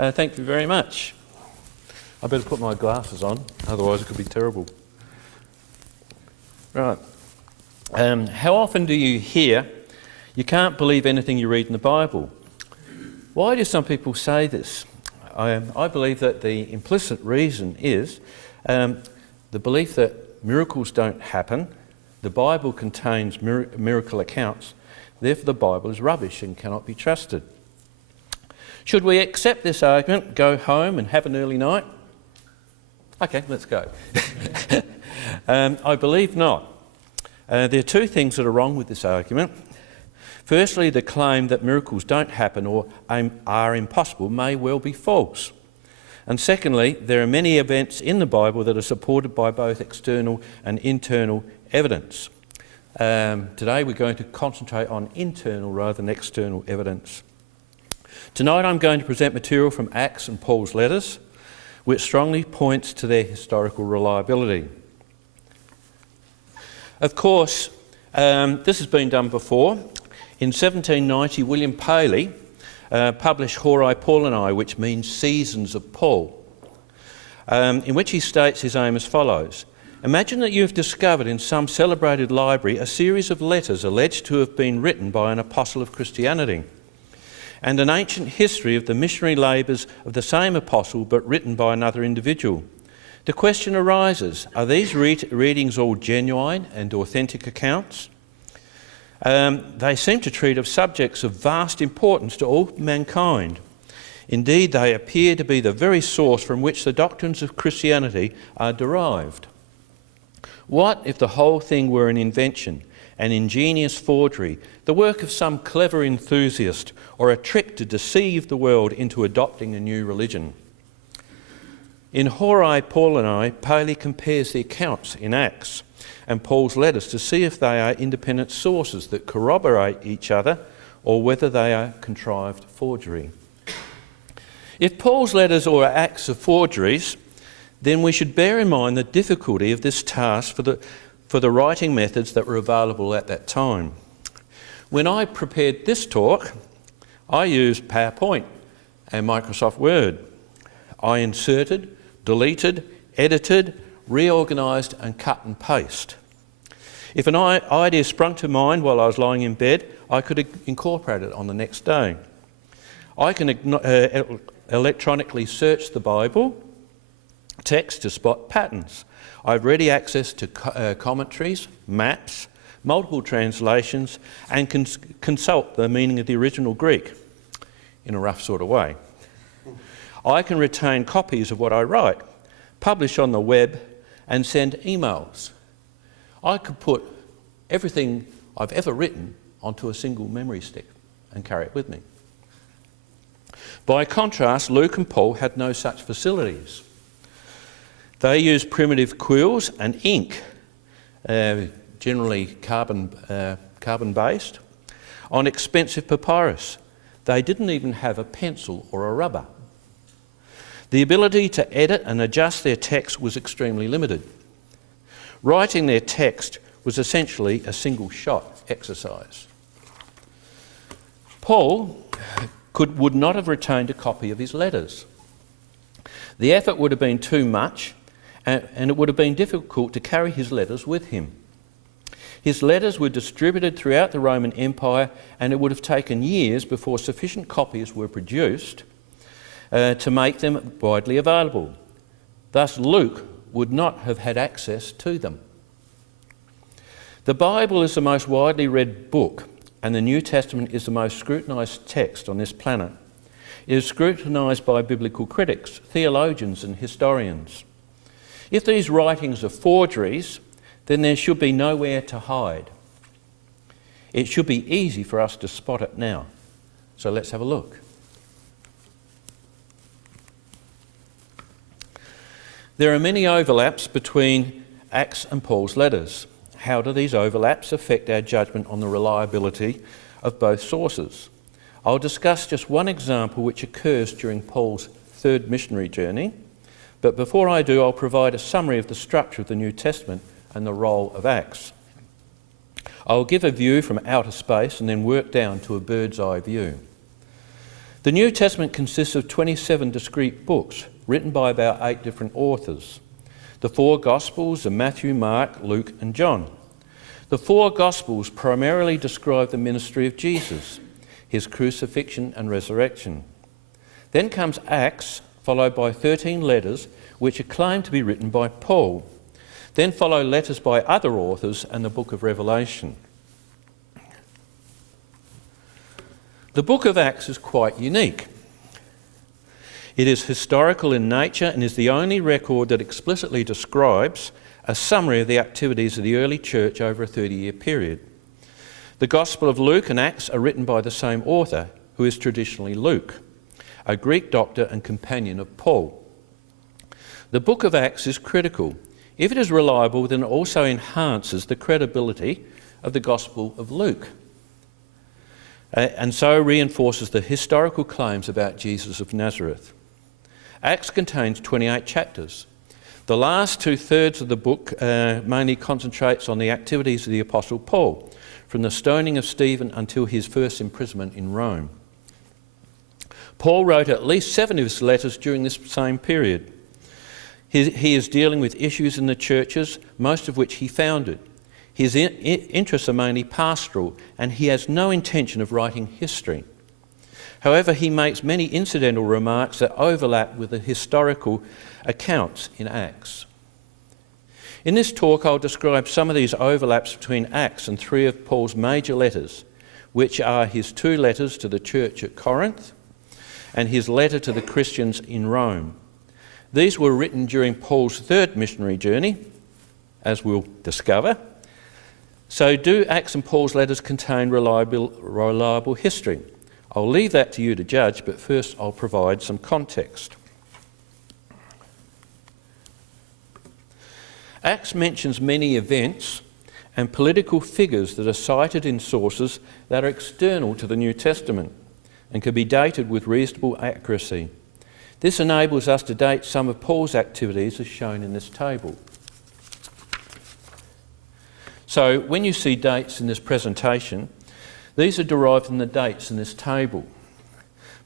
Thank you very much. I better put my glasses on, otherwise it could be terrible. Right. How often do you hear, you can't believe anything you read in the Bible? Why do some people say this? I believe that the implicit reason is the belief that miracles don't happen. The Bible contains miracle accounts. Therefore, the Bible is rubbish and cannot be trusted. Should we accept this argument, go home and have an early night? Okay, let's go. I believe not. There are two things that are wrong with this argument. Firstly, the claim that miracles don't happen or are impossible may well be false. And secondly, there are many events in the Bible that are supported by both external and internal evidence. Today we're going to concentrate on internal rather than external evidence. Tonight I'm going to present material from Acts and Paul's letters, which strongly points to their historical reliability. Of course, this has been done before. In 1790, William Paley published Horai Paulinae, which means Seasons of Paul, in which he states his aim as follows. Imagine that you have discovered in some celebrated library a series of letters alleged to have been written by an apostle of Christianity, and an ancient history of the missionary labours of the same apostle but written by another individual. The question arises, are these readings all genuine and authentic accounts? They seem to treat of subjects of vast importance to all mankind. Indeed, they appear to be the very source from which the doctrines of Christianity are derived. What if the whole thing were an invention, an ingenious forgery, the work of some clever enthusiast, or a trick to deceive the world into adopting a new religion? In Horai Paulinae, Paley compares the accounts in Acts and Paul's letters to see if they are independent sources that corroborate each other or whether they are contrived forgery. If Paul's letters or Acts are forgeries, then we should bear in mind the difficulty of this task for the writing methods that were available at that time. When I prepared this talk, I used PowerPoint and Microsoft Word. I inserted, deleted, edited, reorganised and cut and paste. If an idea sprung to mind while I was lying in bed, I could incorporate it on the next day. I can electronically search the Bible text to spot patterns. I have ready access to commentaries, maps, multiple translations, and can consult the meaning of the original Greek in a rough sort of way. I can retain copies of what I write, publish on the web, and send emails. I could put everything I've ever written onto a single memory stick and carry it with me. By contrast, Luke and Paul had no such facilities. They used primitive quills and ink, generally carbon-based, on expensive papyrus. They didn't even have a pencil or a rubber. The ability to edit and adjust their text was extremely limited. Writing their text was essentially a single-shot exercise. Paul would not have retained a copy of his letters. The effort would have been too much, and it would have been difficult to carry his letters with him. His letters were distributed throughout the Roman Empire, and it would have taken years before sufficient copies were produced to make them widely available. Thus, Luke would not have had access to them. The Bible is the most widely read book, and the New Testament is the most scrutinised text on this planet. It is scrutinised by biblical critics, theologians and historians. If these writings are forgeries, then there should be nowhere to hide. It should be easy for us to spot it now. So let's have a look. There are many overlaps between Acts and Paul's letters. How do these overlaps affect our judgment on the reliability of both sources? I'll discuss just one example which occurs during Paul's third missionary journey, but before I do, I'll provide a summary of the structure of the New Testament and the role of Acts. I'll give a view from outer space and then work down to a bird's eye view. The New Testament consists of 27 discrete books written by about 8 different authors. The 4 Gospels are Matthew, Mark, Luke and John. The 4 Gospels primarily describe the ministry of Jesus, his crucifixion and resurrection. Then comes Acts, followed by 13 letters which are claimed to be written by Paul. Then follow letters by other authors and the book of Revelation. The book of Acts is quite unique. It is historical in nature and is the only record that explicitly describes a summary of the activities of the early church over a 30-year period. The Gospel of Luke and Acts are written by the same author, who is traditionally Luke, a Greek doctor and companion of Paul. The book of Acts is critical. If it is reliable, then it also enhances the credibility of the Gospel of Luke, and so reinforces the historical claims about Jesus of Nazareth. Acts contains 28 chapters. The last 2/3 of the book mainly concentrates on the activities of the Apostle Paul, from the stoning of Stephen until his first imprisonment in Rome. Paul wrote at least 7 of his letters during this same period. He is dealing with issues in the churches, most of which he founded. His interests are mainly pastoral, and he has no intention of writing history. However, he makes many incidental remarks that overlap with the historical accounts in Acts. In this talk, I'll describe some of these overlaps between Acts and 3 of Paul's major letters, which are his 2 letters to the church at Corinth and his letter to the Christians in Rome. These were written during Paul's 3rd missionary journey, as we'll discover. So do Acts and Paul's letters contain reliable history? I'll leave that to you to judge, but first I'll provide some context. Acts mentions many events and political figures that are cited in sources that are external to the New Testament and can be dated with reasonable accuracy. This enables us to date some of Paul's activities as shown in this table. So when you see dates in this presentation, these are derived from the dates in this table.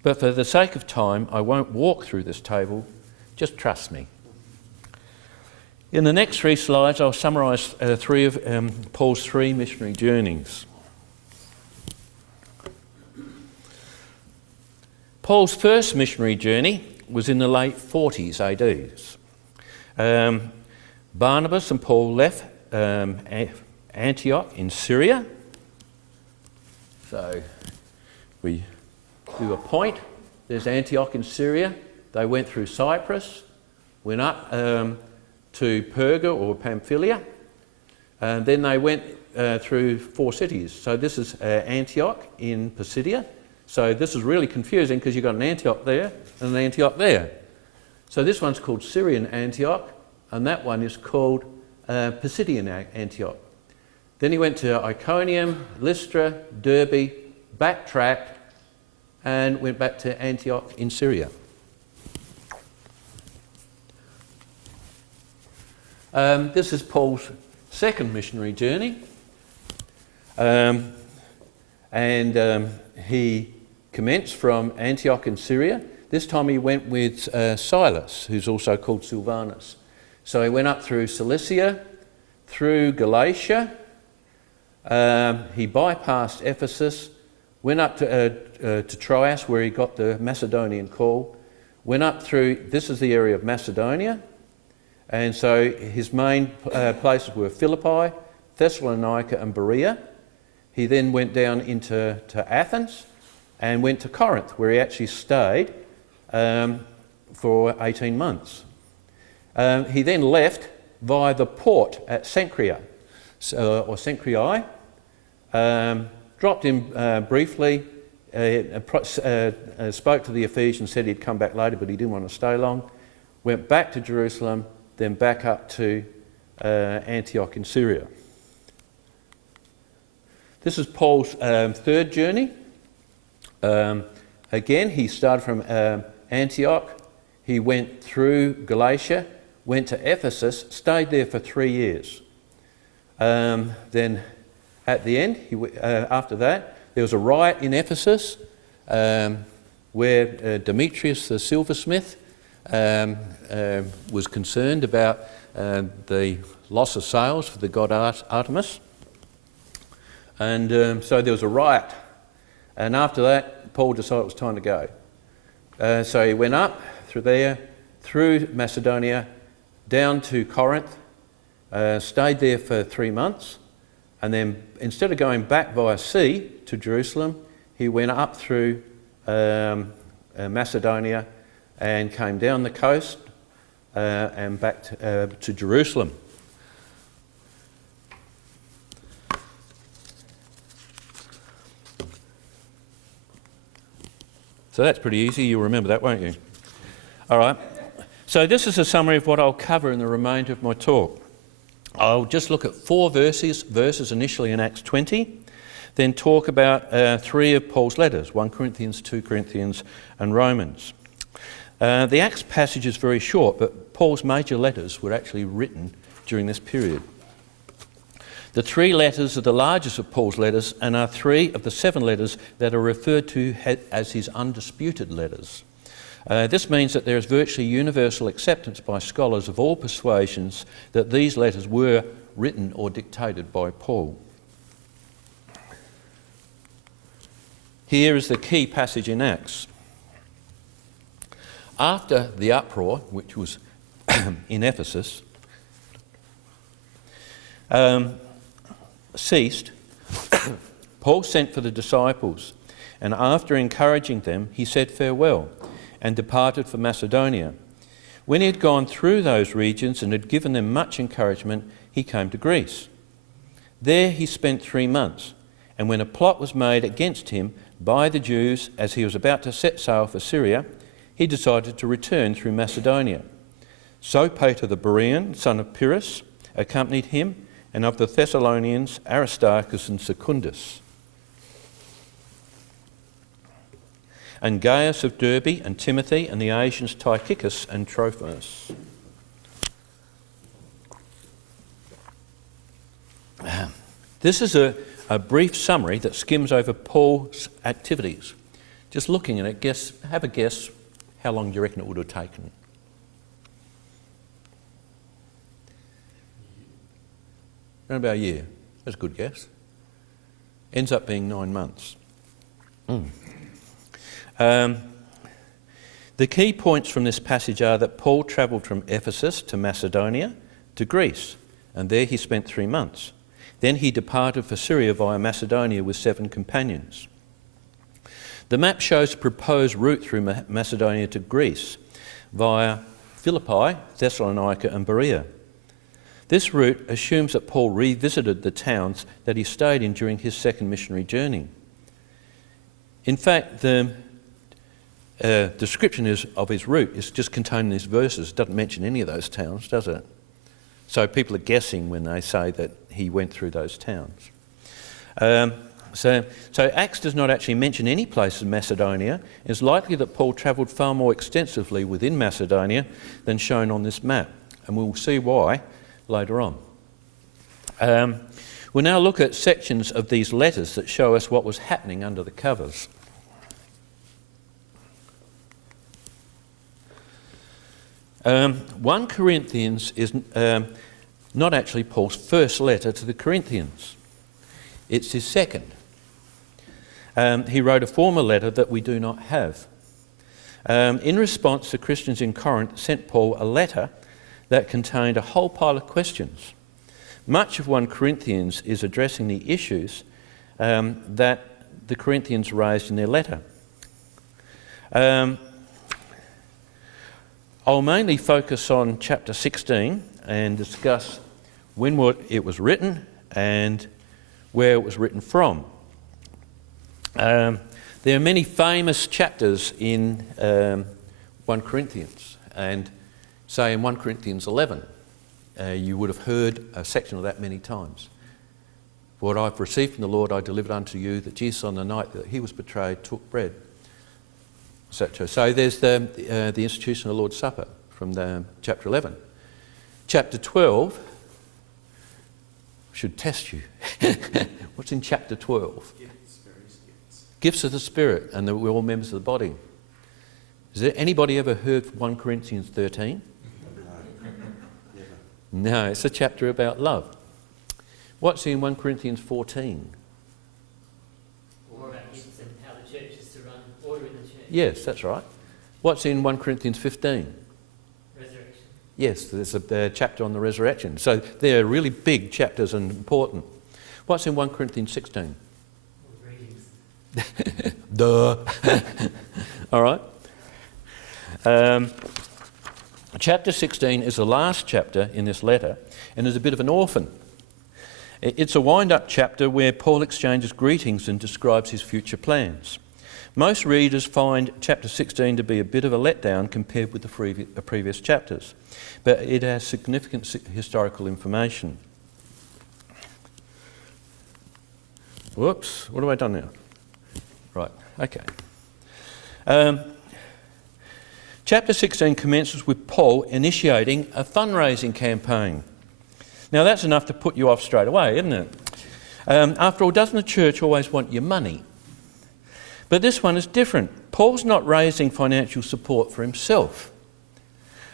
But for the sake of time, I won't walk through this table, just trust me. In the next 3 slides, I'll summarise 3 of Paul's 3 missionary journeys. Paul's first missionary journey was in the late 40s AD. Barnabas and Paul left Antioch in Syria. So we do a point. There's Antioch in Syria. They went through Cyprus, went up to Perga or Pamphylia, and then they went through 4 cities. So this is Antioch in Pisidia. So this is really confusing because you've got an Antioch there and an Antioch there. So this one's called Syrian Antioch, and that one is called Pisidian Antioch. Then he went to Iconium, Lystra, Derbe, backtracked, and went back to Antioch in Syria. This is Paul's second missionary journey. He commenced from Antioch in Syria. This time he went with Silas, who's also called Silvanus. So he went up through Cilicia, through Galatia. He bypassed Ephesus, went up to Troas, where he got the Macedonian call, went up through, this is the area of Macedonia, and so his main places were Philippi, Thessalonica and Berea. He then went down into Athens and went to Corinth, where he actually stayed for 18 months. He then left via the port at Cenchrea, or Cenchreae, dropped in briefly, spoke to the Ephesians, said he'd come back later, but he didn't want to stay long, went back to Jerusalem, then back up to Antioch in Syria. This is Paul's 3rd journey. Again, he started from Antioch, he went through Galatia, went to Ephesus, stayed there for 3 years. Then at the end, after that, there was a riot in Ephesus. where Demetrius the silversmith was concerned about the loss of sales for the god Artemis. And so there was a riot. And after that, Paul decided it was time to go. So he went up through there, through Macedonia, down to Corinth, stayed there for 3 months, and then instead of going back via sea to Jerusalem, he went up through Macedonia and came down the coast and back to Jerusalem. So that's pretty easy. You'll remember that, won't you? All right. So this is a summary of what I'll cover in the remainder of my talk. I'll just look at 4 verses initially in Acts 20, then talk about 3 of Paul's letters, 1 Corinthians, 2 Corinthians and Romans. The Acts passage is very short, but Paul's major letters were actually written during this period. The 3 letters are the largest of Paul's letters and are 3 of the 7 letters that are referred to as his undisputed letters. This means that there is virtually universal acceptance by scholars of all persuasions that these letters were written or dictated by Paul. Here is the key passage in Acts. After the uproar, which was in Ephesus, ceased, Paul sent for the disciples, and after encouraging them, he said farewell and departed for Macedonia. When he had gone through those regions and had given them much encouragement, he came to Greece. There he spent 3 months, and when a plot was made against him by the Jews as he was about to set sail for Syria, he decided to return through Macedonia. Sopater the Berean, son of Pyrrhus, accompanied him, and of the Thessalonians, Aristarchus and Secundus. And Gaius of Derbe, and Timothy, and the Asians Tychicus and Trophimus. This is a brief summary that skims over Paul's activities. Just looking at it, have a guess how long do you reckon it would have taken? Around about a year. That's a good guess. Ends up being 9 months. The key points from this passage are that Paul travelled from Ephesus to Macedonia to Greece, and there he spent 3 months. Then he departed for Syria via Macedonia with 7 companions. The map shows a proposed route through Macedonia to Greece via Philippi, Thessalonica and Berea. This route assumes that Paul revisited the towns that he stayed in during his second missionary journey. In fact, the description of his route is just contained in these verses. It doesn't mention any of those towns, does it? So people are guessing when they say that he went through those towns. So Acts does not actually mention any place in Macedonia. It's likely that Paul travelled far more extensively within Macedonia than shown on this map, and we'll see why later on. We'll now look at sections of these letters that show us what was happening under the covers. Um, 1 Corinthians is not actually Paul's first letter to the Corinthians. It's his second. He wrote a former letter that we do not have. In response, the Christians in Corinth sent Paul a letter that contained a whole pile of questions. Much of 1 Corinthians is addressing the issues that the Corinthians raised in their letter. I'll mainly focus on chapter 16 and discuss when it was written and where it was written from. There are many famous chapters in 1 Corinthians, and say in 1 Corinthians 11, you would have heard a section of that many times. What I've received from the Lord I delivered unto you, that Jesus on the night that he was betrayed took bread, etc. So there's the institution of the Lord's Supper from chapter 11. Chapter 12 should test you. What's in chapter 12? Gifts, various gifts. Gifts of the Spirit, and that we're all members of the body. Has there anybody ever heard 1 Corinthians 13? No, it's a chapter about love. What's in 1 Corinthians 14? More about gifts and how the church is to run order in the church. Yes, that's right. What's in 1 Corinthians 15? Resurrection. Yes, there's a chapter on the resurrection. So they're really big chapters and important. What's in 1 Corinthians 16? Readings. Duh. All right. Chapter 16 is the last chapter in this letter and is a bit of an orphan. It's a wind-up chapter where Paul exchanges greetings and describes his future plans. Most readers find chapter 16 to be a bit of a letdown compared with the previous chapters, but it has significant historical information. Whoops, what have I done now? Right, okay. Chapter 16 commences with Paul initiating a fundraising campaign. Now that's enough to put you off straight away, isn't it? After all, doesn't the church always want your money? But this one is different. Paul's not raising financial support for himself.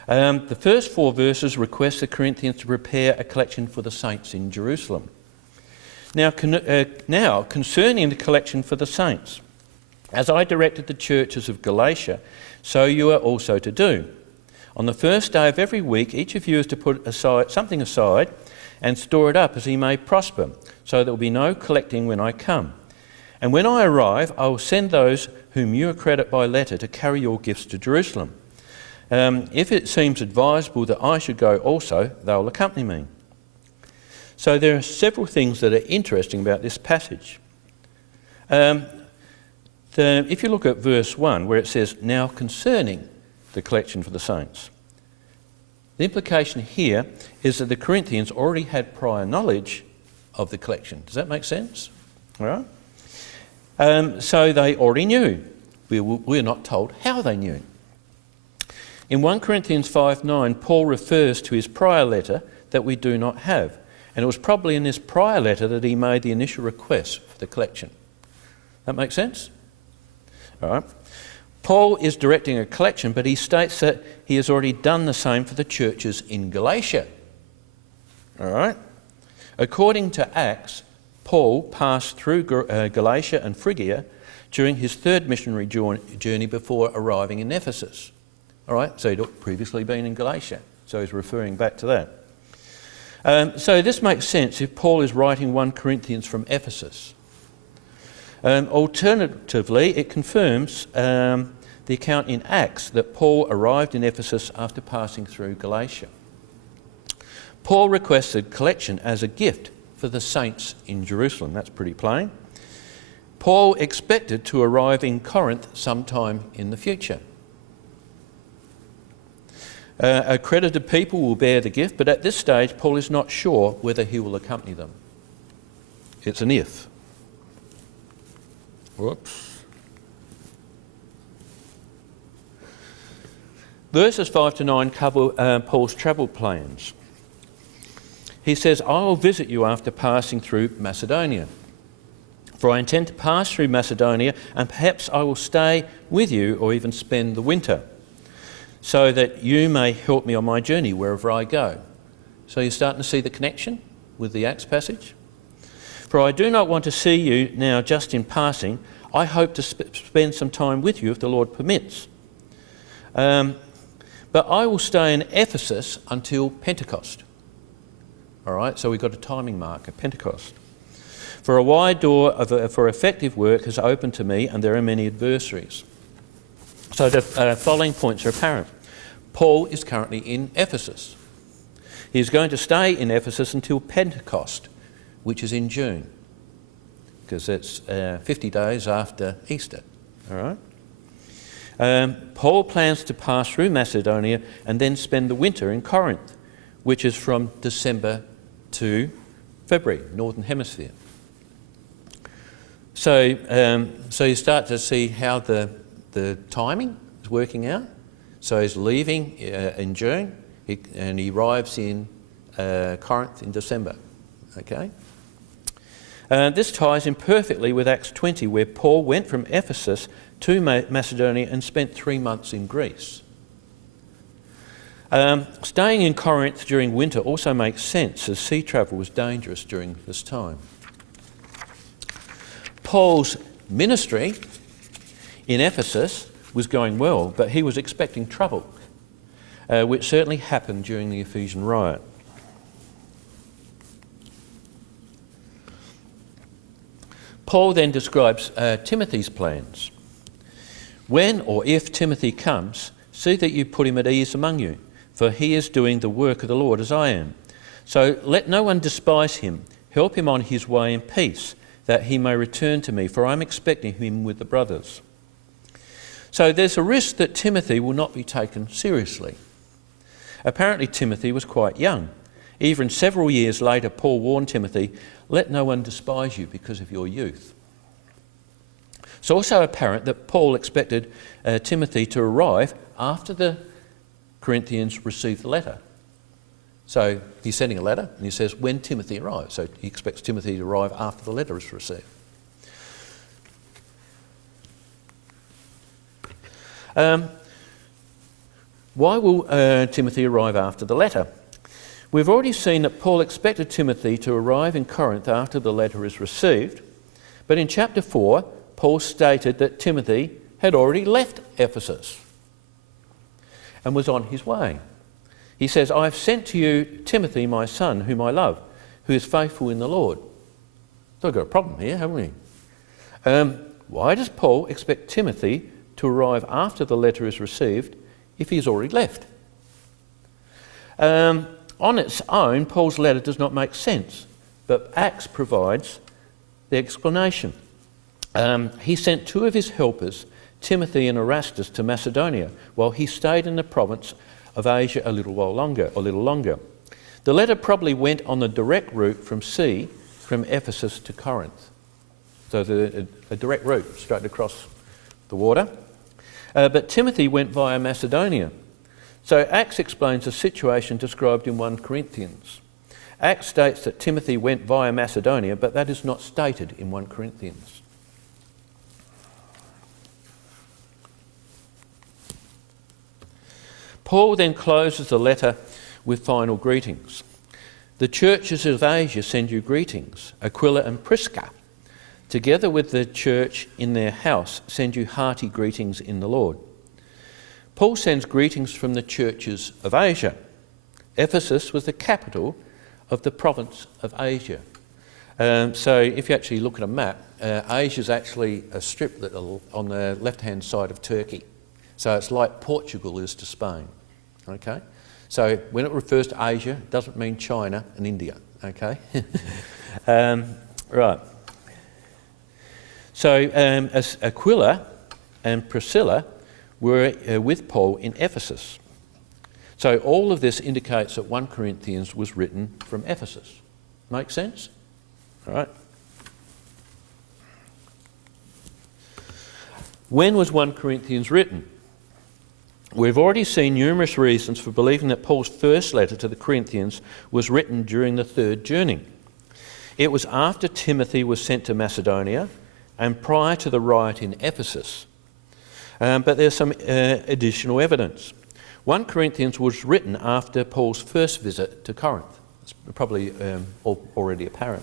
The first 4 verses request the Corinthians to prepare a collection for the saints in Jerusalem. Now concerning the collection for the saints, as I directed the churches of Galatia, so you are also to do. On the first day of every week, each of you is to put something aside and store it up as he may prosper, so there will be no collecting when I come. And when I arrive, I will send those whom you accredit by letter to carry your gifts to Jerusalem. If it seems advisable that I should go also, they will accompany me. So there are several things that are interesting about this passage. If you look at verse 1, where it says, now concerning the collection for the saints, the implication here is that the Corinthians already had prior knowledge of the collection. Does that make sense? All right? So they already knew. We're not told how they knew. In 1 Corinthians 5:9, Paul refers to his prior letter that we do not have. And it was probably in this prior letter that he made the initial request for the collection. That make sense? All right. Paul is directing a collection, but he states that he has already done the same for the churches in Galatia. All right. According to Acts, Paul passed through Galatia and Phrygia during his 3rd missionary journey before arriving in Ephesus. All right. So he'd previously been in Galatia. So he's referring back to that. So this makes sense if Paul is writing 1 Corinthians from Ephesus. Alternatively, it confirms the account in Acts that Paul arrived in Ephesus after passing through Galatia. Paul requested collection as a gift for the saints in Jerusalem. That's pretty plain. Paul expected to arrive in Corinth sometime in the future. Accredited people will bear the gift, but at this stage, Paul is not sure whether he will accompany them. It's an if. Whoops. Verses 5 to 9 cover Paul's travel plans. He says, I will visit you after passing through Macedonia. For I intend to pass through Macedonia, and perhaps I will stay with you or even spend the winter, so that you may help me on my journey wherever I go. So you're starting to see the connection with the Acts passage? For I do not want to see you now just in passing. I hope to spend some time with you if the Lord permits. But I will stay in Ephesus until Pentecost. All right, so we've got a timing mark at Pentecost. For a wide door for effective work has opened to me, and there are many adversaries. So the following points are apparent. Paul is currently in Ephesus. He's going to stay in Ephesus until Pentecost, which is in June, because it's 50 days after Easter. All right. Paul plans to pass through Macedonia and then spend the winter in Corinth, which is from December to February, Northern Hemisphere. So you start to see how the timing is working out. So he's leaving in June, and he arrives in Corinth in December. Okay. This ties in perfectly with Acts 20, where Paul went from Ephesus to Macedonia and spent 3 months in Greece. Staying in Corinth during winter also makes sense, as sea travel was dangerous during this time. Paul's ministry in Ephesus was going well, but he was expecting trouble, which certainly happened during the Ephesian riot. Paul then describes Timothy's plans. When or if Timothy comes, see that you put him at ease among you, for he is doing the work of the Lord as I am. So let no one despise him. Help him on his way in peace, that he may return to me, for I am expecting him with the brothers. So there's a risk that Timothy will not be taken seriously. Apparently Timothy was quite young. Even several years later, Paul warned Timothy, let no one despise you because of your youth. It's also apparent that Paul expected Timothy to arrive after the Corinthians received the letter. So he's sending a letter and he says when Timothy arrives. So he expects Timothy to arrive after the letter is received. Why will Timothy arrive after the letter? We've already seen that Paul expected Timothy to arrive in Corinth after the letter is received, but in chapter 4, Paul stated that Timothy had already left Ephesus and was on his way. He says, I have sent to you Timothy, my son, whom I love, who is faithful in the Lord. So we've got a problem here, haven't we? Why does Paul expect Timothy to arrive after the letter is received if he's already left? On its own, Paul's letter does not make sense, but Acts provides the explanation. He sent 2 of his helpers, Timothy and Erastus, to Macedonia, while he stayed in the province of Asia a little longer. The letter probably went on the direct route from sea, from Ephesus to Corinth. So a direct route straight across the water. But Timothy went via Macedonia. So Acts explains the situation described in 1 Corinthians. Acts states that Timothy went via Macedonia, but that is not stated in 1 Corinthians. Paul then closes the letter with final greetings. The churches of Asia send you greetings. Aquila and Prisca, together with the church in their house, send you hearty greetings in the Lord. Paul sends greetings from the churches of Asia. Ephesus was the capital of the province of Asia. So if you actually look at a map, Asia is actually a strip that on the left-hand side of Turkey. So it's like Portugal is to Spain. Okay? So when it refers to Asia, it doesn't mean China and India. Okay? Right. So Aquila and Priscilla were with Paul in Ephesus. So all of this indicates that 1 Corinthians was written from Ephesus. Make sense? All right. When was 1 Corinthians written? We've already seen numerous reasons for believing that Paul's first letter to the Corinthians was written during the 3rd journey. It was after Timothy was sent to Macedonia and prior to the riot in Ephesus. But there's some additional evidence. 1 Corinthians was written after Paul's first visit to Corinth. It's probably already apparent.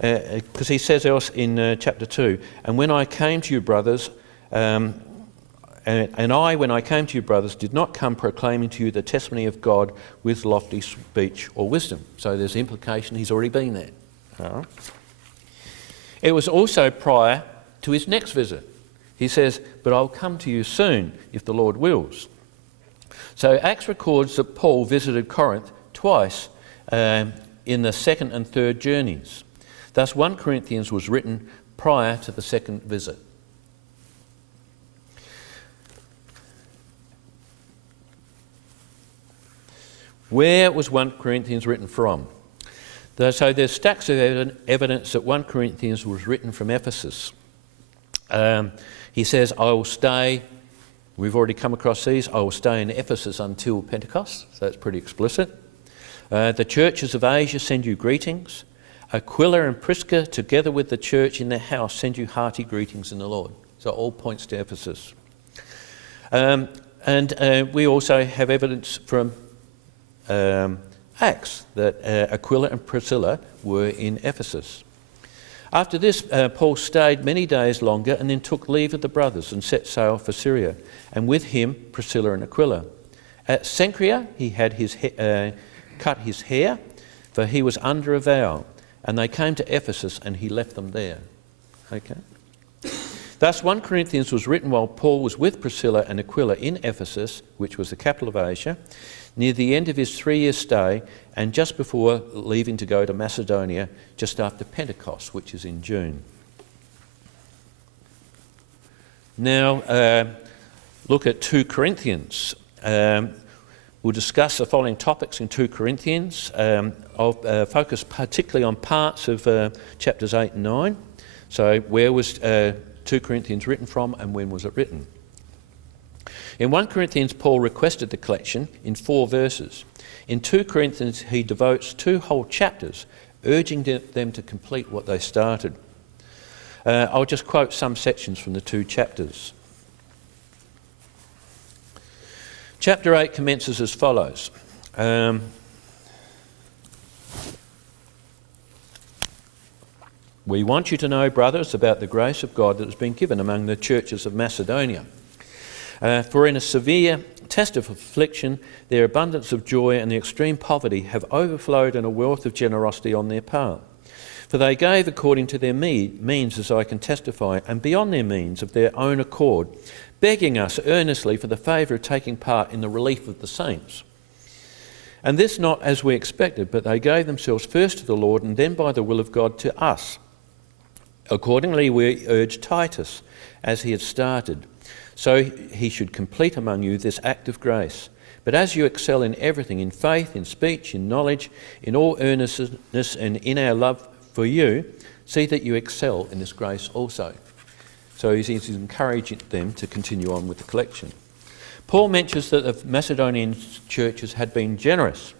Because he says else in chapter 2, and when I came to you, brothers, when I came to you, brothers, did not come proclaiming to you the testimony of God with lofty speech or wisdom. So there's implication he's already been there. It was also prior to his next visit. He says, but I'll come to you soon if the Lord wills. So Acts records that Paul visited Corinth twice in the 2nd and 3rd journeys. Thus 1 Corinthians was written prior to the 2nd visit. Where was 1 Corinthians written from? So there's stacks of evidence that 1 Corinthians was written from Ephesus. He says, I will stay, we've already come across these, I will stay in Ephesus until Pentecost, so that's pretty explicit. The churches of Asia send you greetings. Aquila and Prisca, together with the church in their house, send you hearty greetings in the Lord. So all points to Ephesus. And we also have evidence from Acts that Aquila and Priscilla were in Ephesus. After this, Paul stayed many days longer and then took leave of the brothers and set sail for Syria, and with him Priscilla and Aquila. At Cenchrea he had cut his hair, for he was under a vow, and they came to Ephesus and he left them there. Okay. Thus 1 Corinthians was written while Paul was with Priscilla and Aquila in Ephesus, which was the capital of Asia, near the end of his 3-year stay and just before leaving to go to Macedonia, just after Pentecost, which is in June. Now, look at 2 Corinthians. We'll discuss the following topics in 2 Corinthians. I'll focus particularly on parts of chapters 8 and 9. So where was 2 Corinthians written from and when was it written? In 1 Corinthians, Paul requested the collection in 4 verses. In 2 Corinthians, he devotes 2 whole chapters, urging them to complete what they started. I'll just quote some sections from the 2 chapters. Chapter 8 commences as follows. We want you to know, brothers, about the grace of God that has been given among the churches of Macedonia. For in a severe test of affliction, their abundance of joy and their extreme poverty have overflowed in a wealth of generosity on their part. For they gave according to their means, as I can testify, and beyond their means of their own accord, begging us earnestly for the favour of taking part in the relief of the saints. And this not as we expected, but they gave themselves first to the Lord and then by the will of God to us. Accordingly we urged Titus, as he had started, so he should complete among you this act of grace. But as you excel in everything, in faith, in speech, in knowledge, in all earnestness and in our love for you, see that you excel in this grace also. So he's encouraging them to continue on with the collection. Paul mentions that the Macedonian churches had been generous.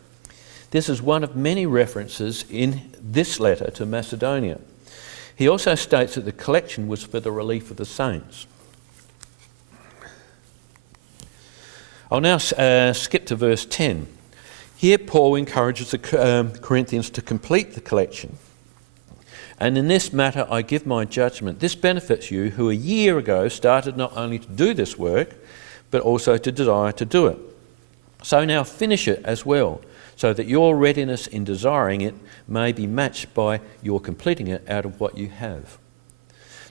This is one of many references in this letter to Macedonia. He also states that the collection was for the relief of the saints. I'll now skip to verse 10. Here Paul encourages the Corinthians to complete the collection. And in this matter I give my judgment. This benefits you who a year ago started not only to do this work, but also to desire to do it. So now finish it as well, so that your readiness in desiring it may be matched by your completing it out of what you have.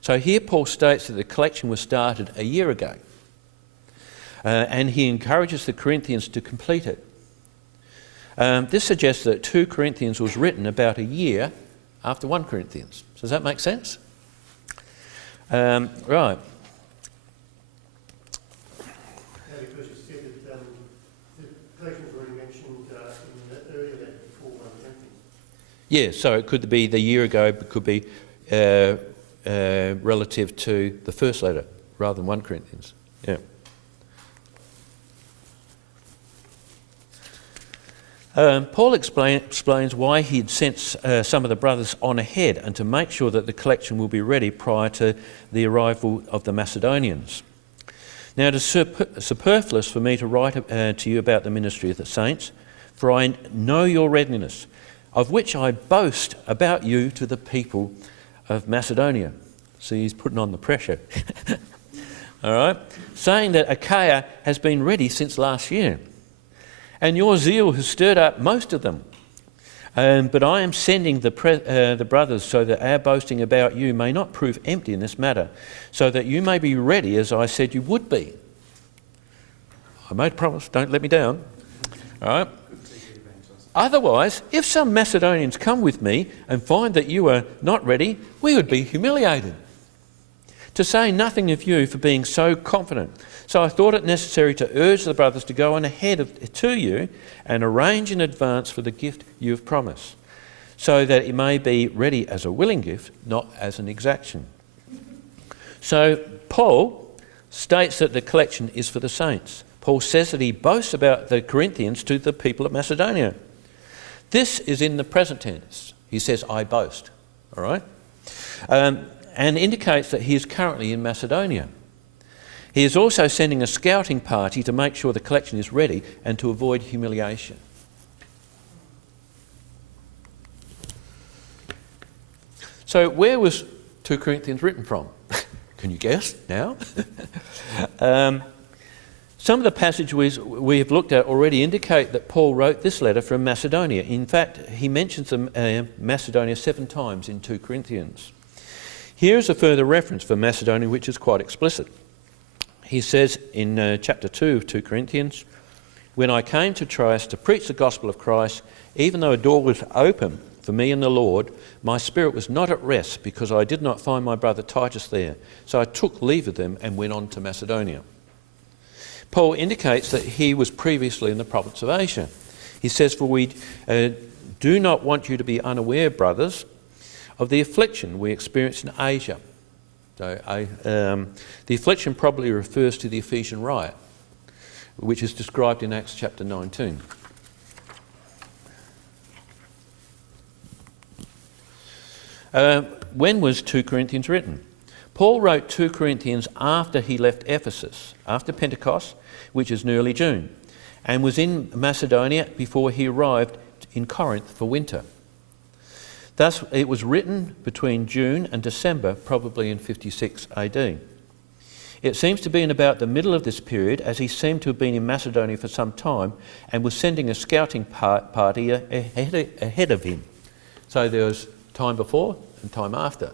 So here Paul states that the collection was started a year ago. And he encourages the Corinthians to complete it. This suggests that 2 Corinthians was written about a year after 1 Corinthians. Does that make sense? Right. Yeah, because you said that the collections were already mentioned in the earlier letter before 1 Corinthians. Yeah, so it could be the year ago, but could be relative to the first letter rather than 1 Corinthians. Yeah. Paul explains why he'd sent some of the brothers on ahead and to make sure that the collection will be ready prior to the arrival of the Macedonians. Now it is superfluous for me to write to you about the ministry of the saints, for I know your readiness, of which I boast about you to the people of Macedonia. See, he's putting on the pressure. All right? Saying that Achaia has been ready since last year. And your zeal has stirred up most of them. But I am sending the brothers so that our boasting about you may not prove empty in this matter, so that you may be ready as I said you would be. I made a promise, don't let me down. All right? Otherwise, if some Macedonians come with me and find that you are not ready, we would be humiliated. To say nothing of you for being so confident. So I thought it necessary to urge the brothers to go on ahead to you and arrange in advance for the gift you have promised, so that it may be ready as a willing gift, not as an exaction. So Paul states that the collection is for the saints. Paul says that he boasts about the Corinthians to the people of Macedonia. This is in the present tense. He says, I boast, all right? And indicates that he is currently in Macedonia. He is also sending a scouting party to make sure the collection is ready and to avoid humiliation. So where was 2 Corinthians written from? Can you guess now? Some of the passages we have looked at already indicate that Paul wrote this letter from Macedonia. In fact, he mentions Macedonia 7 times in 2 Corinthians. Here is a further reference for Macedonia which is quite explicit. He says in chapter 2 of 2 Corinthians, when I came to Troas to preach the gospel of Christ, even though a door was open for me and the Lord, my spirit was not at rest because I did not find my brother Titus there. So I took leave of them and went on to Macedonia. Paul indicates that he was previously in the province of Asia. He says, for we do not want you to be unaware, brothers, of the affliction we experienced in Asia. So the affliction probably refers to the Ephesian riot, which is described in Acts chapter 19. When was 2 Corinthians written? Paul wrote 2 Corinthians after he left Ephesus, after Pentecost, which is nearly June, and was in Macedonia before he arrived in Corinth for winter. Thus, it was written between June and December, probably in 56 AD. It seems to be in about the middle of this period, as he seemed to have been in Macedonia for some time and was sending a scouting party ahead of him. So there was time before and time after,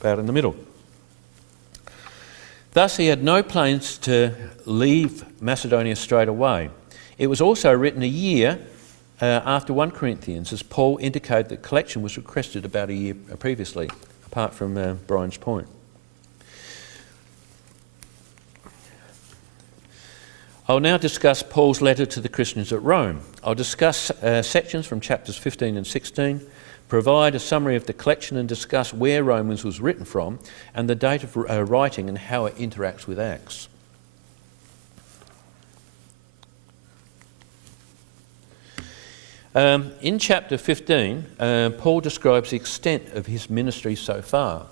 about in the middle. Thus, he had no plans to leave Macedonia straight away. It was also written a year after 1 Corinthians, as Paul indicated that collection was requested about a year previously, apart from Brian's point. I'll now discuss Paul's letter to the Christians at Rome. I'll discuss sections from chapters 15 and 16, provide a summary of the collection and discuss where Romans was written from and the date of writing and how it interacts with Acts. In chapter 15, Paul describes the extent of his ministry so far.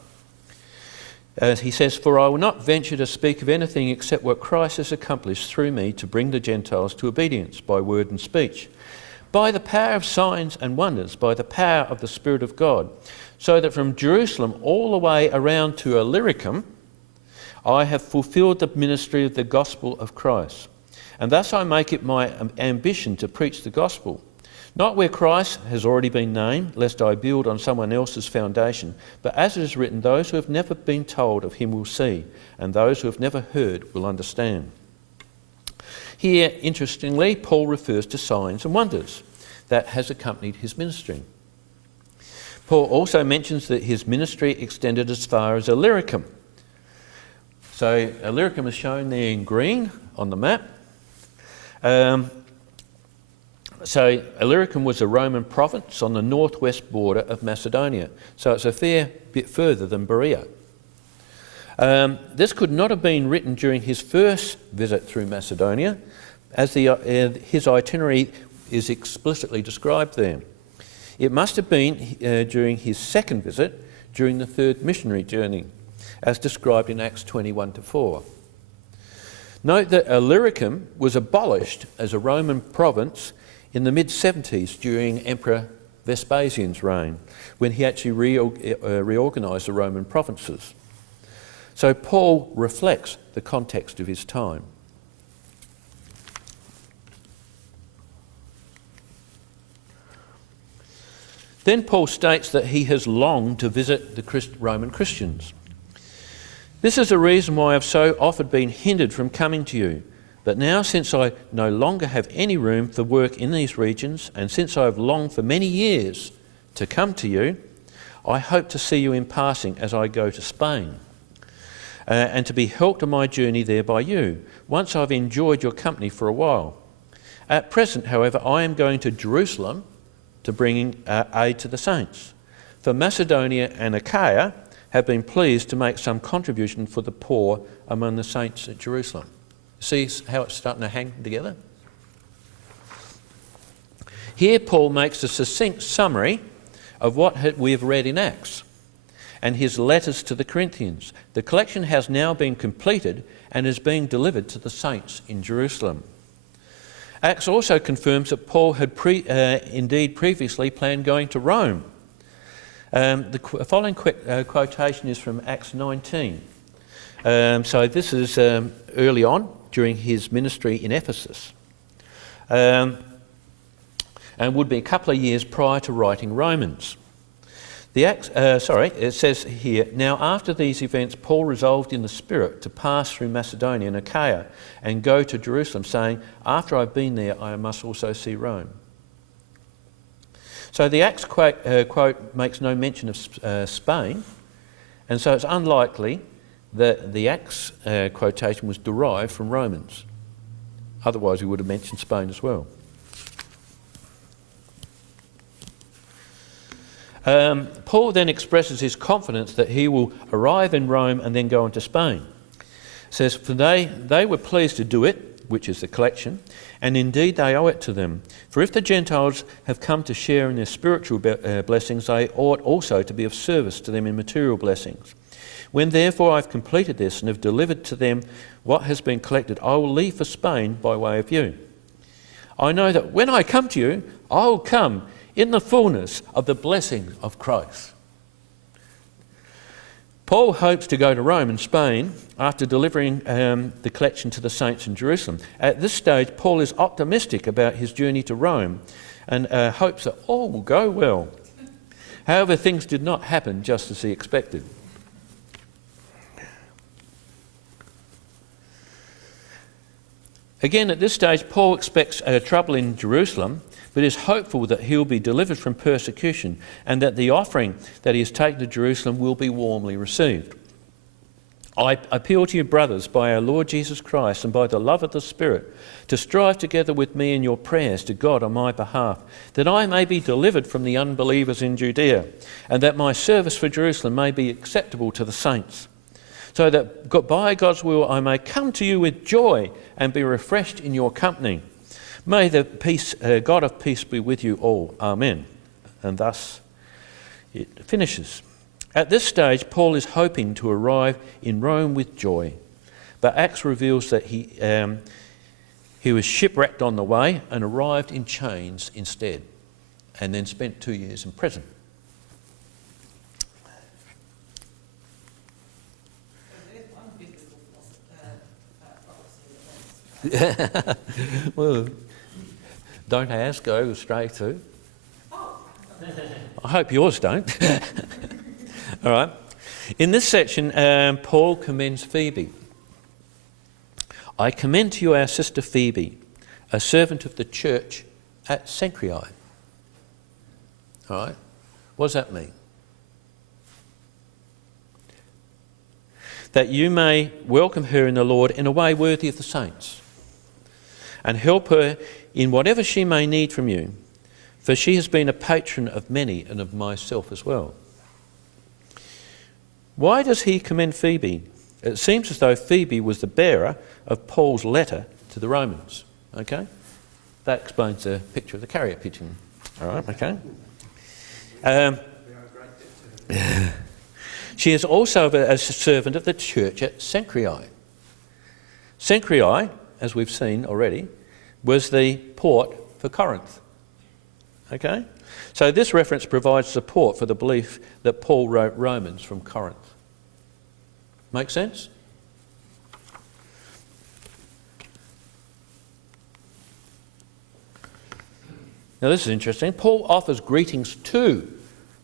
He says, for I will not venture to speak of anything except what Christ has accomplished through me to bring the Gentiles to obedience by word and speech, by the power of signs and wonders, by the power of the Spirit of God, so that from Jerusalem all the way around to Illyricum, I have fulfilled the ministry of the gospel of Christ. And thus I make it my ambition to preach the gospel, not where Christ has already been named, lest I build on someone else's foundation, but as it is written, those who have never been told of him will see, and those who have never heard will understand. Here, interestingly, Paul refers to signs and wonders that has accompanied his ministry. Paul also mentions that his ministry extended as far as Illyricum. So Illyricum is shown there in green on the map. So Illyricum was a Roman province on the northwest border of Macedonia. So it's a fair bit further than Berea. This could not have been written during his first visit through Macedonia, as his itinerary is explicitly described there. It must have been during his second visit, during the third missionary journey, as described in Acts 21-4. Note that Illyricum was abolished as a Roman province in the mid-70s during Emperor Vespasian's reign, when he actually reorganised the Roman provinces. So Paul reflects the context of his time. Then Paul states that he has longed to visit the Roman Christians. This is the reason why I've so often been hindered from coming to you. But now, since I no longer have any room for work in these regions, and since I have longed for many years to come to you, I hope to see you in passing as I go to Spain, and to be helped on my journey there by you, once I've enjoyed your company for a while. At present, however, I am going to Jerusalem to bring aid to the saints. For Macedonia and Achaia have been pleased to make some contribution for the poor among the saints at Jerusalem. See how it's starting to hang together? Here Paul makes a succinct summary of what we have read in Acts and his letters to the Corinthians. The collection has now been completed and is being delivered to the saints in Jerusalem. Acts also confirms that Paul had indeed previously planned going to Rome. The following quotation is from Acts 19. So this is early on during his ministry in Ephesus, and would be a couple of years prior to writing Romans. It says here, now after these events Paul resolved in the Spirit to pass through Macedonia and Achaia and go to Jerusalem, saying, after I've been there I must also see Rome. So the Acts quote makes no mention of Spain, and so it's unlikely that the Acts quotation was derived from Romans. Otherwise we would have mentioned Spain as well. Paul then expresses his confidence that he will arrive in Rome and then go on to Spain. It says, for they were pleased to do it, which is the collection, and indeed they owe it to them. For if the Gentiles have come to share in their spiritual blessings, they ought also to be of service to them in material blessings. When therefore I have completed this and have delivered to them what has been collected, I will leave for Spain by way of you. I know that when I come to you, I will come in the fullness of the blessing of Christ. Paul hopes to go to Rome and Spain after delivering the collection to the saints in Jerusalem. At this stage, Paul is optimistic about his journey to Rome and hopes that all will go well. However, things did not happen just as he expected. Again, at this stage, Paul expects trouble in Jerusalem, but is hopeful that he will be delivered from persecution and that the offering that he has taken to Jerusalem will be warmly received. I appeal to you, brothers, by our Lord Jesus Christ and by the love of the Spirit, to strive together with me in your prayers to God on my behalf, that I may be delivered from the unbelievers in Judea, and that my service for Jerusalem may be acceptable to the saints, so that by God's will I may come to you with joy and be refreshed in your company. May the God of peace be with you all. Amen. And thus it finishes. At this stage, Paul is hoping to arrive in Rome with joy, but Acts reveals that he was shipwrecked on the way and arrived in chains instead, and then spent 2 years in prison. Well, don't ask, go straight to. I hope yours don't. All right. In this section, Paul commends Phoebe. I commend to you our sister Phoebe, a servant of the church at Cenchreae. All right. What does that mean? That you may welcome her in the Lord in a way worthy of the saints, and help her in whatever she may need from you, for she has been a patron of many and of myself as well. Why does he commend Phoebe? It seems as though Phoebe was the bearer of Paul's letter to the Romans. Okay? That explains the picture of the carrier pigeon. All right, okay? She is also a servant of the church at Cenchreae. Cenchreae, as we've seen already, was the port for Corinth. Okay? So this reference provides support for the belief that Paul wrote Romans from Corinth. Make sense? Now this is interesting. Paul offers greetings to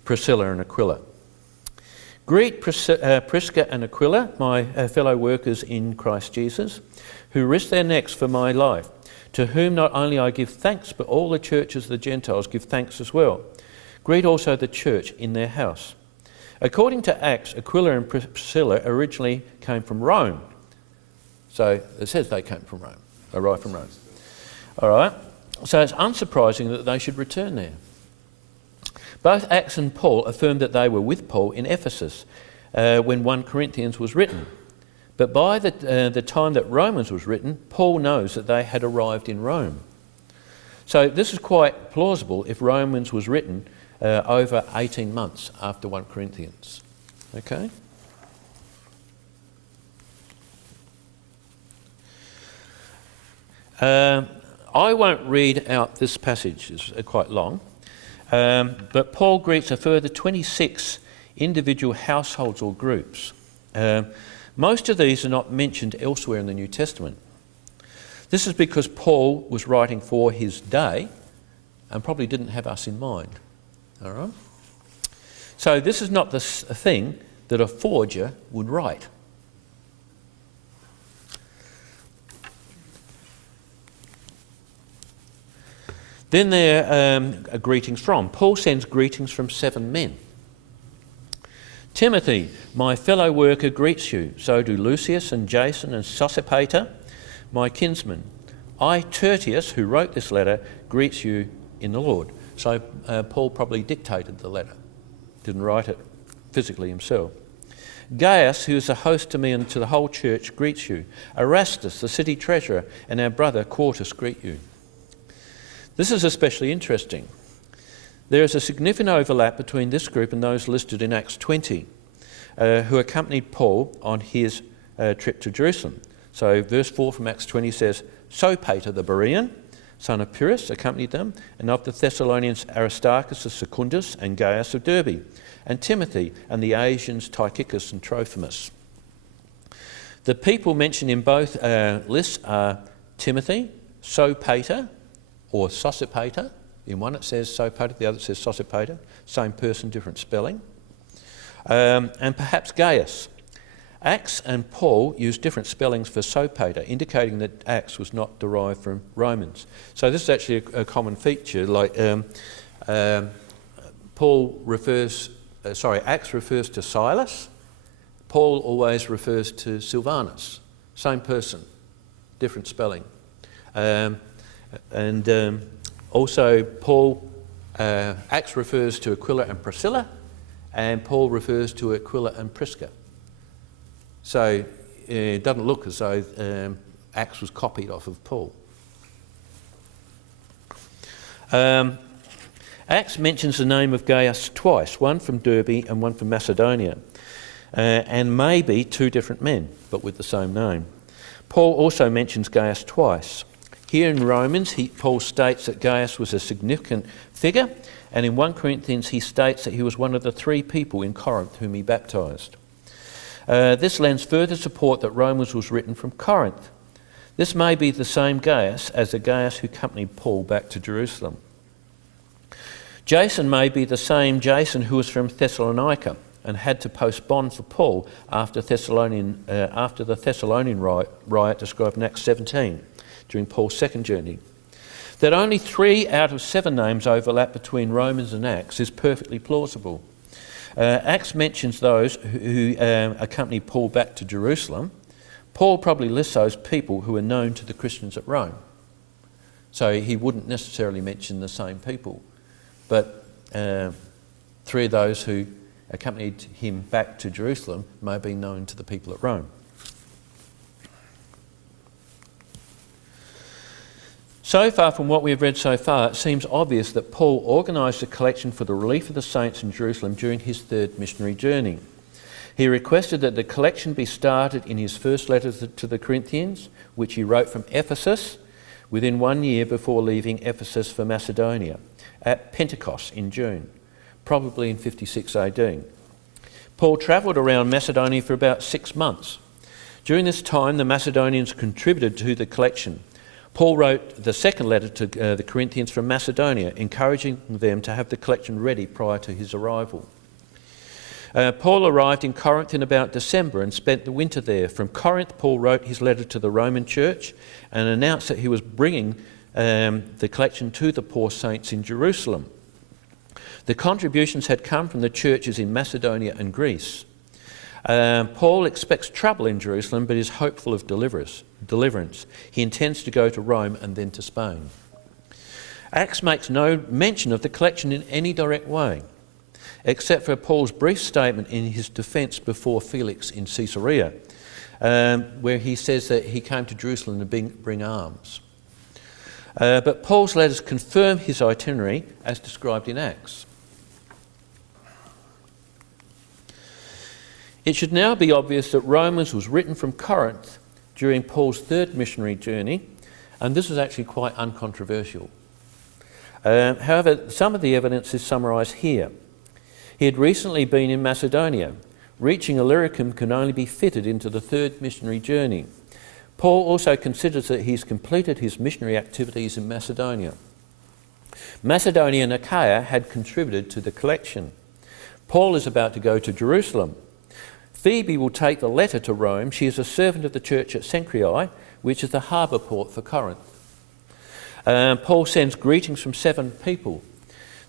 Priscilla and Aquila. Greet Prisca and Aquila, my fellow workers in Christ Jesus, who risked their necks for my life, to whom not only I give thanks, but all the churches of the Gentiles give thanks as well. Greet also the church in their house. According to Acts, Aquila and Priscilla originally came from Rome. So it says they came from Rome, arrived from Rome. All right, so it's unsurprising that they should return there. Both Acts and Paul affirm that they were with Paul in Ephesus when 1 Corinthians was written. But by the time that Romans was written, Paul knows that they had arrived in Rome. So this is quite plausible if Romans was written over 18 months after 1 Corinthians. Okay? I won't read out this passage, it's quite long, but Paul greets a further 26 individual households or groups. Most of these are not mentioned elsewhere in the New Testament. This is because Paul was writing for his day and probably didn't have us in mind. All right? So this is not the thing that a forger would write. Then there are greetings from. Paul sends greetings from 7 men. Timothy, my fellow worker, greets you. So do Lucius and Jason and Sosipater, my kinsman. I, Tertius, who wrote this letter, greets you in the Lord. So Paul probably dictated the letter, didn't write it physically himself. Gaius, who is a host to me and to the whole church, greets you. Erastus, the city treasurer, and our brother Quartus greet you. This is especially interesting. There is a significant overlap between this group and those listed in Acts 20, who accompanied Paul on his trip to Jerusalem. So verse 4 from Acts 20 says, Sopater the Berean, son of Pyrrhus, accompanied them, and of the Thessalonians Aristarchus of Secundus and Gaius of Derbe, and Timothy, and the Asians Tychicus and Trophimus. The people mentioned in both lists are Timothy, Sopater, or Sosipater. In one it says Sopater, the other says Sosipater. Same person, different spelling. And perhaps Gaius. Acts and Paul use different spellings for Sopater, indicating that Acts was not derived from Romans. So this is actually a common feature. Like Acts refers to Silas. Paul always refers to Silvanus. Same person, different spelling. Also, Acts refers to Aquila and Priscilla, and Paul refers to Aquila and Prisca. So it doesn't look as though Acts was copied off of Paul. Acts mentions the name of Gaius twice, one from Derbe and one from Macedonia, and maybe 2 different men, but with the same name. Paul also mentions Gaius twice. Here in Romans, Paul states that Gaius was a significant figure, and in 1 Corinthians he states that he was one of the 3 people in Corinth whom he baptised. This lends further support that Romans was written from Corinth. This may be the same Gaius as the Gaius who accompanied Paul back to Jerusalem. Jason may be the same Jason who was from Thessalonica and had to post bond for Paul after the Thessalonian riot described in Acts 17. During Paul's second journey. That only 3 out of 7 names overlap between Romans and Acts is perfectly plausible. Acts mentions those who accompanied Paul back to Jerusalem. Paul probably lists those people who are known to the Christians at Rome. So he wouldn't necessarily mention the same people. But 3 of those who accompanied him back to Jerusalem may be known to the people at Rome. So far from what we've read so far, it seems obvious that Paul organised a collection for the relief of the saints in Jerusalem during his 3rd missionary journey. He requested that the collection be started in his first letter to the Corinthians, which he wrote from Ephesus within 1 year before leaving Ephesus for Macedonia, at Pentecost in June, probably in 56 AD. Paul travelled around Macedonia for about 6 months. During this time, the Macedonians contributed to the collection. Paul wrote the second letter to the Corinthians from Macedonia, encouraging them to have the collection ready prior to his arrival. Paul arrived in Corinth in about December and spent the winter there. From Corinth, Paul wrote his letter to the Roman church and announced that he was bringing the collection to the poor saints in Jerusalem. The contributions had come from the churches in Macedonia and Greece. Paul expects trouble in Jerusalem, but is hopeful of deliverance. He intends to go to Rome and then to Spain. Acts makes no mention of the collection in any direct way, except for Paul's brief statement in his defence before Felix in Caesarea, where he says that he came to Jerusalem to bring alms. But Paul's letters confirm his itinerary as described in Acts. It should now be obvious that Romans was written from Corinth during Paul's third missionary journey, and this is actually quite uncontroversial. However, some of the evidence is summarised here. He had recently been in Macedonia. Reaching Illyricum can only be fitted into the third missionary journey. Paul also considers that he's completed his missionary activities in Macedonia. Macedonia and Achaia had contributed to the collection. Paul is about to go to Jerusalem. Phoebe will take the letter to Rome. She is a servant of the church at Cenchreae, which is the harbour port for Corinth. Paul sends greetings from 7 people.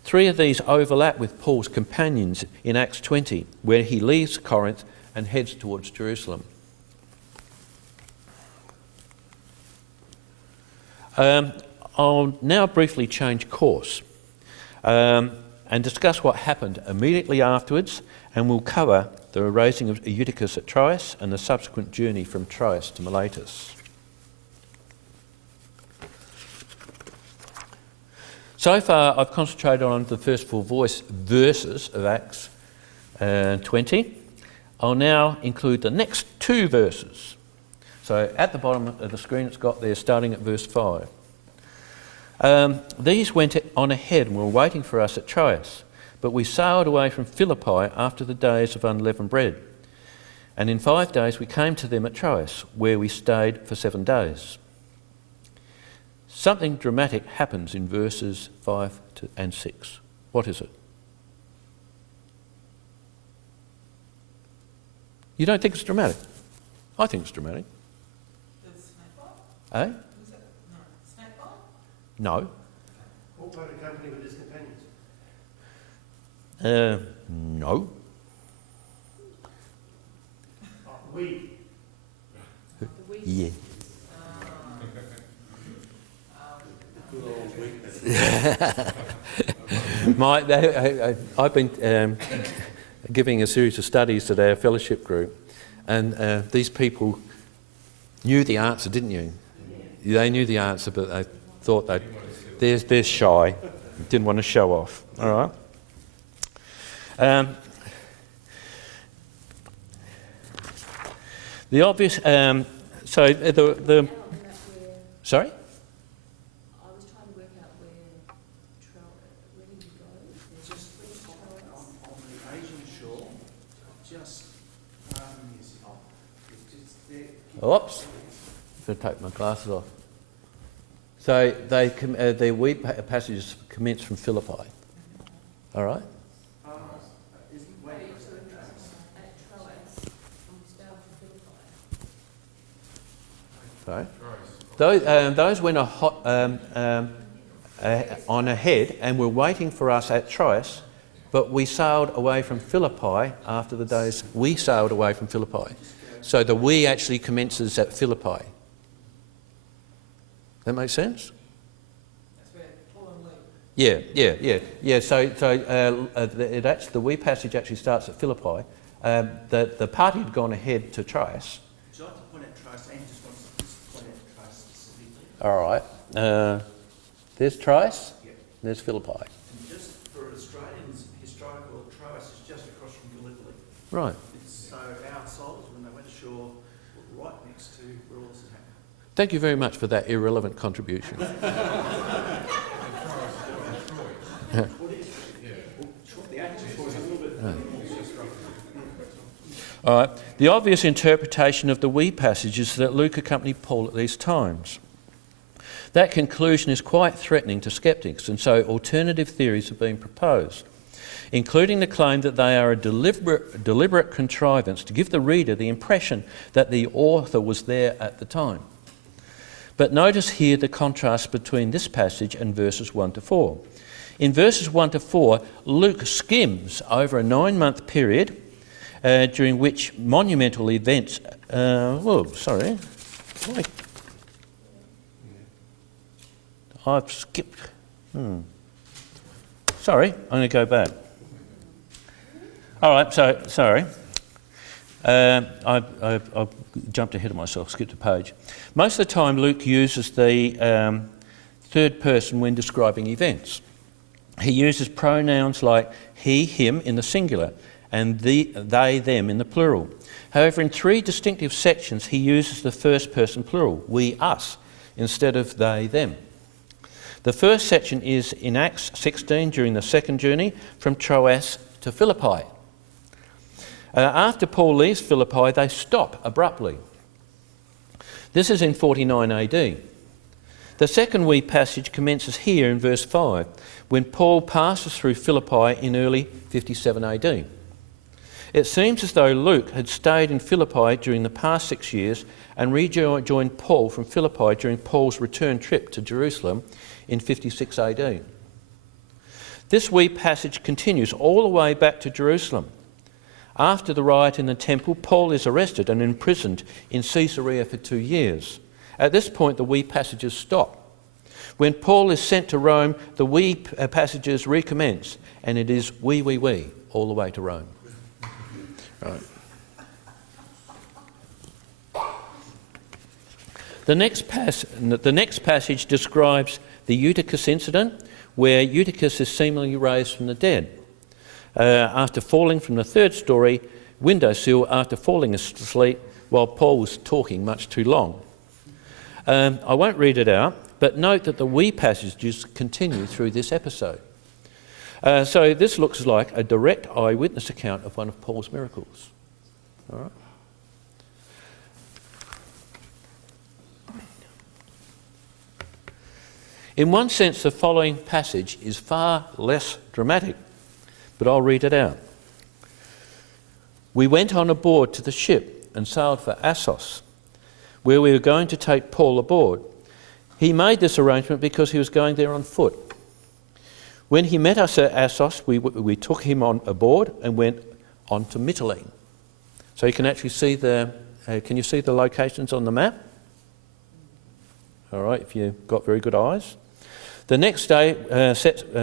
3 of these overlap with Paul's companions in Acts 20, where he leaves Corinth and heads towards Jerusalem. I'll now briefly change course and discuss what happened immediately afterwards, and we'll cover the raising of Eutychus at Troas and the subsequent journey from Troas to Miletus. So far, I've concentrated on the first 4 verses of Acts 20. I'll now include the next 2 verses. So at the bottom of the screen, it's got there, starting at verse 5. These went on ahead and were waiting for us at Troas, but we sailed away from Philippi after the days of unleavened bread. And in 5 days we came to them at Troas, where we stayed for 7 days. Something dramatic happens in verses 5 and 6. What is it? You don't think it's dramatic? I think it's dramatic. Eh? No. Paul parted company with his companions. No. We. Yeah. I've been giving a series of studies to their fellowship group, and these people knew the answer, didn't you? Yeah. They knew the answer, but they thought they're shy, didn't want to show off. All right. The obvious. So the. Sorry. Oops, I'm going to take my glasses off. So their wheat passages commence from Philippi. All right? Sorry? Those went on ahead and were waiting for us at Troas, but we sailed away from Philippi after the days we sailed away from Philippi. So the we actually commences at Philippi. That makes sense? That's where Paul and Luke. Yeah. So the we passage actually starts at Philippi. The party had gone ahead to Troas. Would you like to point at Troas? Anne just wants to point at Troas specifically. All right. There's Troas. Yep. There's Philippi. And just for Australians, historical, Troas is just across from Gallipoli. Right. So our soldiers, when they went ashore, were right next to where all this is happening. Thank you very much for that irrelevant contribution. All right. The obvious interpretation of the we passage is that Luke accompanied Paul at these times. That conclusion is quite threatening to sceptics, and so alternative theories have been proposed, including the claim that they are a deliberate contrivance to give the reader the impression that the author was there at the time. But notice here the contrast between this passage and verses 1 to 4. In verses 1 to 4, Luke skims over a 9-month period during which monumental events... I've skipped... Sorry, I'm going to go back. All right, so, sorry. I jumped ahead of myself, skipped a page. Most of the time Luke uses the third person when describing events. He uses pronouns like he, him in the singular, and they, them in the plural. However, in 3 distinctive sections, he uses the first person plural, we, us, instead of they, them. The first section is in Acts 16 during the second journey from Troas to Philippi. After Paul leaves Philippi, they stop abruptly. This is in 49 AD. The second we passage commences here in verse 5, when Paul passes through Philippi in early 57 AD. It seems as though Luke had stayed in Philippi during the past 6 years and rejoined Paul from Philippi during Paul's return trip to Jerusalem in 56 AD. This wee passage continues all the way back to Jerusalem. After the riot in the temple, Paul is arrested and imprisoned in Caesarea for 2 years. At this point, the wee passages stop. When Paul is sent to Rome, the wee passages recommence, and it is we, all the way to Rome. Right. The next passage describes the Eutychus incident, where Eutychus is seemingly raised from the dead after falling from the 3rd story windowsill after falling asleep while Paul was talking much too long. I won't read it out, but note that the we passages continue through this episode. So this looks like a direct eyewitness account of one of Paul's miracles. All right. In one sense, the following passage is far less dramatic, but I'll read it out. We went on aboard to the ship and sailed for Assos, where we were going to take Paul aboard. He made this arrangement because he was going there on foot. When he met us at Assos, we took him on aboard and went on to Mytilene. So you can actually see can you see the locations on the map? All right, if you've got very good eyes. The next day,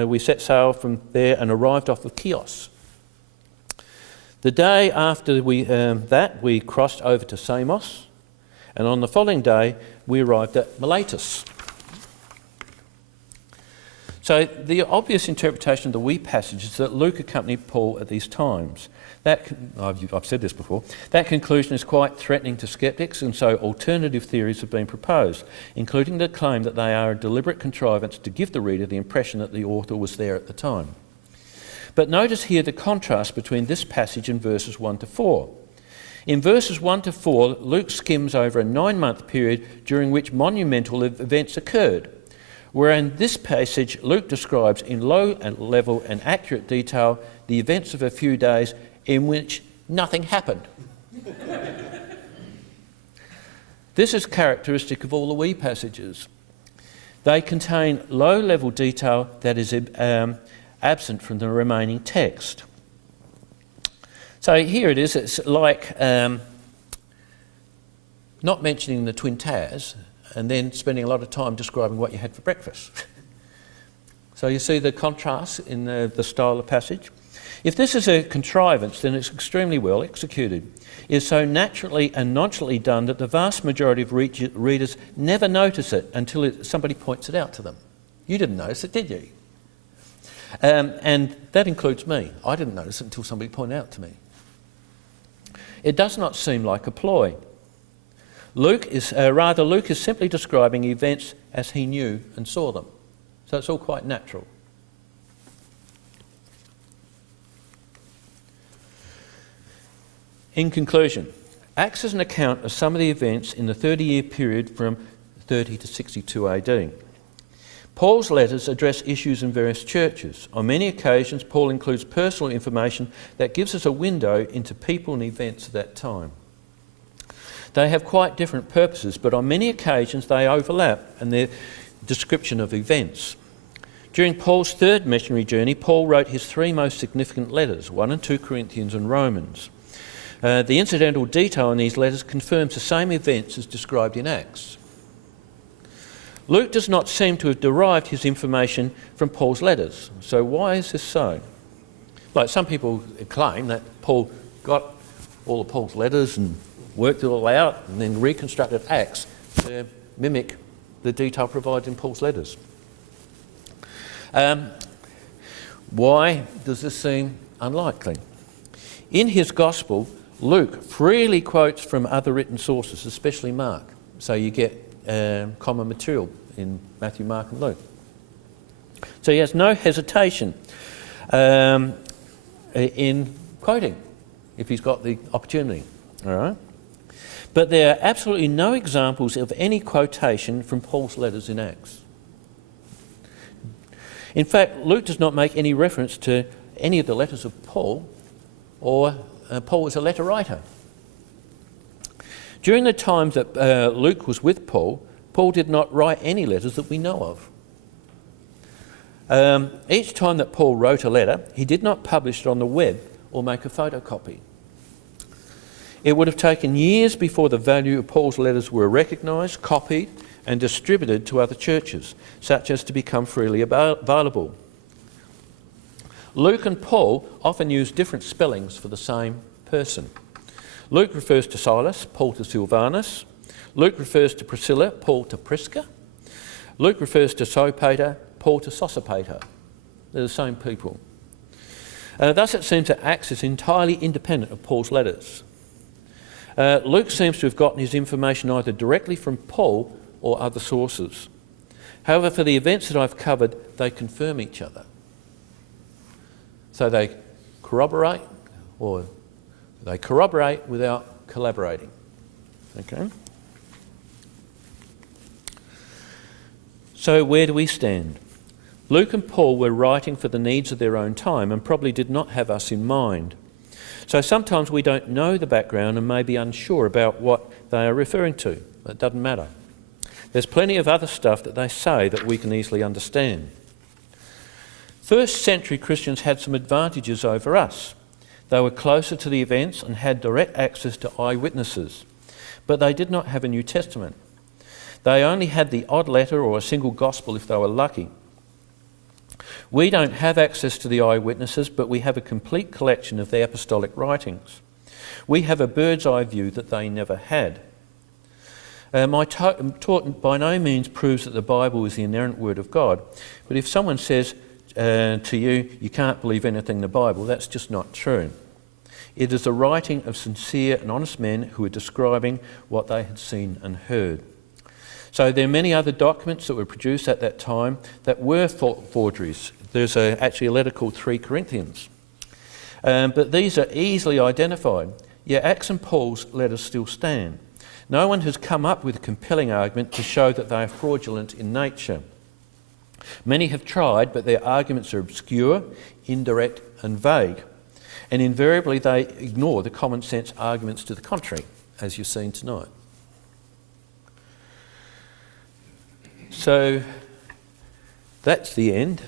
we set sail from there and arrived off of Chios. The day after we crossed over to Samos, and on the following day, we arrived at Miletus. So the obvious interpretation of the we passage is that Luke accompanied Paul at these times. I've said this before. That conclusion is quite threatening to skeptics, and so alternative theories have been proposed, including the claim that they are a deliberate contrivance to give the reader the impression that the author was there at the time. But notice here the contrast between this passage and verses 1 to 4. In verses 1 to 4, Luke skims over a 9-month period during which monumental events occurred, where in this passage Luke describes in low level and accurate detail the events of a few days in which nothing happened. This is characteristic of all the we passages. They contain low-level detail that is absent from the remaining text. So here it is. It's like not mentioning the Twin Towers and then spending a lot of time describing what you had for breakfast. So you see the contrast in the style of passage. If this is a contrivance, then it's extremely well executed. It is so naturally and nonchalantly done that the vast majority of readers never notice it until somebody points it out to them. You didn't notice it, did you? And that includes me. I didn't notice it until somebody pointed it out to me. It does not seem like a ploy. Luke is simply describing events as he knew and saw them. So it's all quite natural. In conclusion, Acts is an account of some of the events in the 30-year period from 30 to 62 AD. Paul's letters address issues in various churches. On many occasions, Paul includes personal information that gives us a window into people and events at that time. They have quite different purposes, but on many occasions they overlap in their description of events. During Paul's 3rd missionary journey, Paul wrote his 3 most significant letters, 1 and 2 Corinthians and Romans. The incidental detail in these letters confirms the same events as described in Acts. Luke does not seem to have derived his information from Paul's letters. So why is this so? Like some people claim that Paul got all of Paul's letters and worked it all out and then reconstructed Acts to mimic the detail provided in Paul's letters. Why does this seem unlikely? in his Gospel, Luke freely quotes from other written sources, especially Mark. So you get common material in Matthew, Mark and Luke. So he has no hesitation in quoting if he's got the opportunity. All right? But there are absolutely no examples of any quotation from Paul's letters in Acts. In fact, Luke does not make any reference to any of the letters of Paul, or Paul was a letter writer. During the times that Luke was with Paul, Paul did not write any letters that we know of. Each time that Paul wrote a letter, he did not publish it on the web or make a photocopy. It would have taken years before the value of Paul's letters were recognised, copied and distributed to other churches, such as to become freely available. Luke and Paul often use different spellings for the same person. Luke refers to Silas, Paul to Silvanus. Luke refers to Priscilla, Paul to Prisca. Luke refers to Sopater, Paul to Sosipater. They're the same people. Thus it seems that Acts is entirely independent of Paul's letters. Luke seems to have gotten his information either directly from Paul or other sources. However, for the events that I've covered, they confirm each other. So they corroborate, or they corroborate without collaborating. Okay? So where do we stand? Luke and Paul were writing for the needs of their own time and probably did not have us in mind. So sometimes we don't know the background and may be unsure about what they are referring to. It doesn't matter. There's plenty of other stuff that they say that we can easily understand. First century Christians had some advantages over us. They were closer to the events and had direct access to eyewitnesses, but they did not have a New Testament. They only had the odd letter or a single gospel if they were lucky. We don't have access to the eyewitnesses, but we have a complete collection of their apostolic writings. We have a bird's eye view that they never had. My talk by no means proves that the Bible is the inerrant word of God, but if someone says to you, you can't believe anything in the Bible, that's just not true. It is the writing of sincere and honest men who are describing what they had seen and heard. So there are many other documents that were produced at that time that were forgeries. There's actually a letter called 3 Corinthians. But these are easily identified. Yet Acts and Paul's letters still stand. No one has come up with a compelling argument to show that they are fraudulent in nature. Many have tried, but their arguments are obscure, indirect and vague. And invariably they ignore the common sense arguments to the contrary, as you've seen tonight. So that's the end.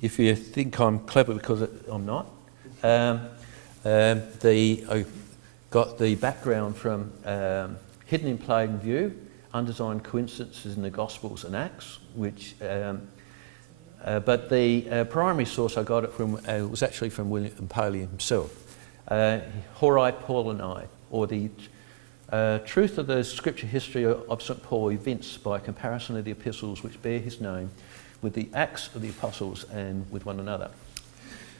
If you think I'm clever because I'm not. I got the background from Hidden in Plain View, Undesigned Coincidences in the Gospels and Acts, which, but the primary source I got it from was actually from William Paley himself. Horai, Paul and I, or the Truth of the Scripture History of St. Paul evinced by comparison of the epistles which bear his name with the Acts of the Apostles and with one another.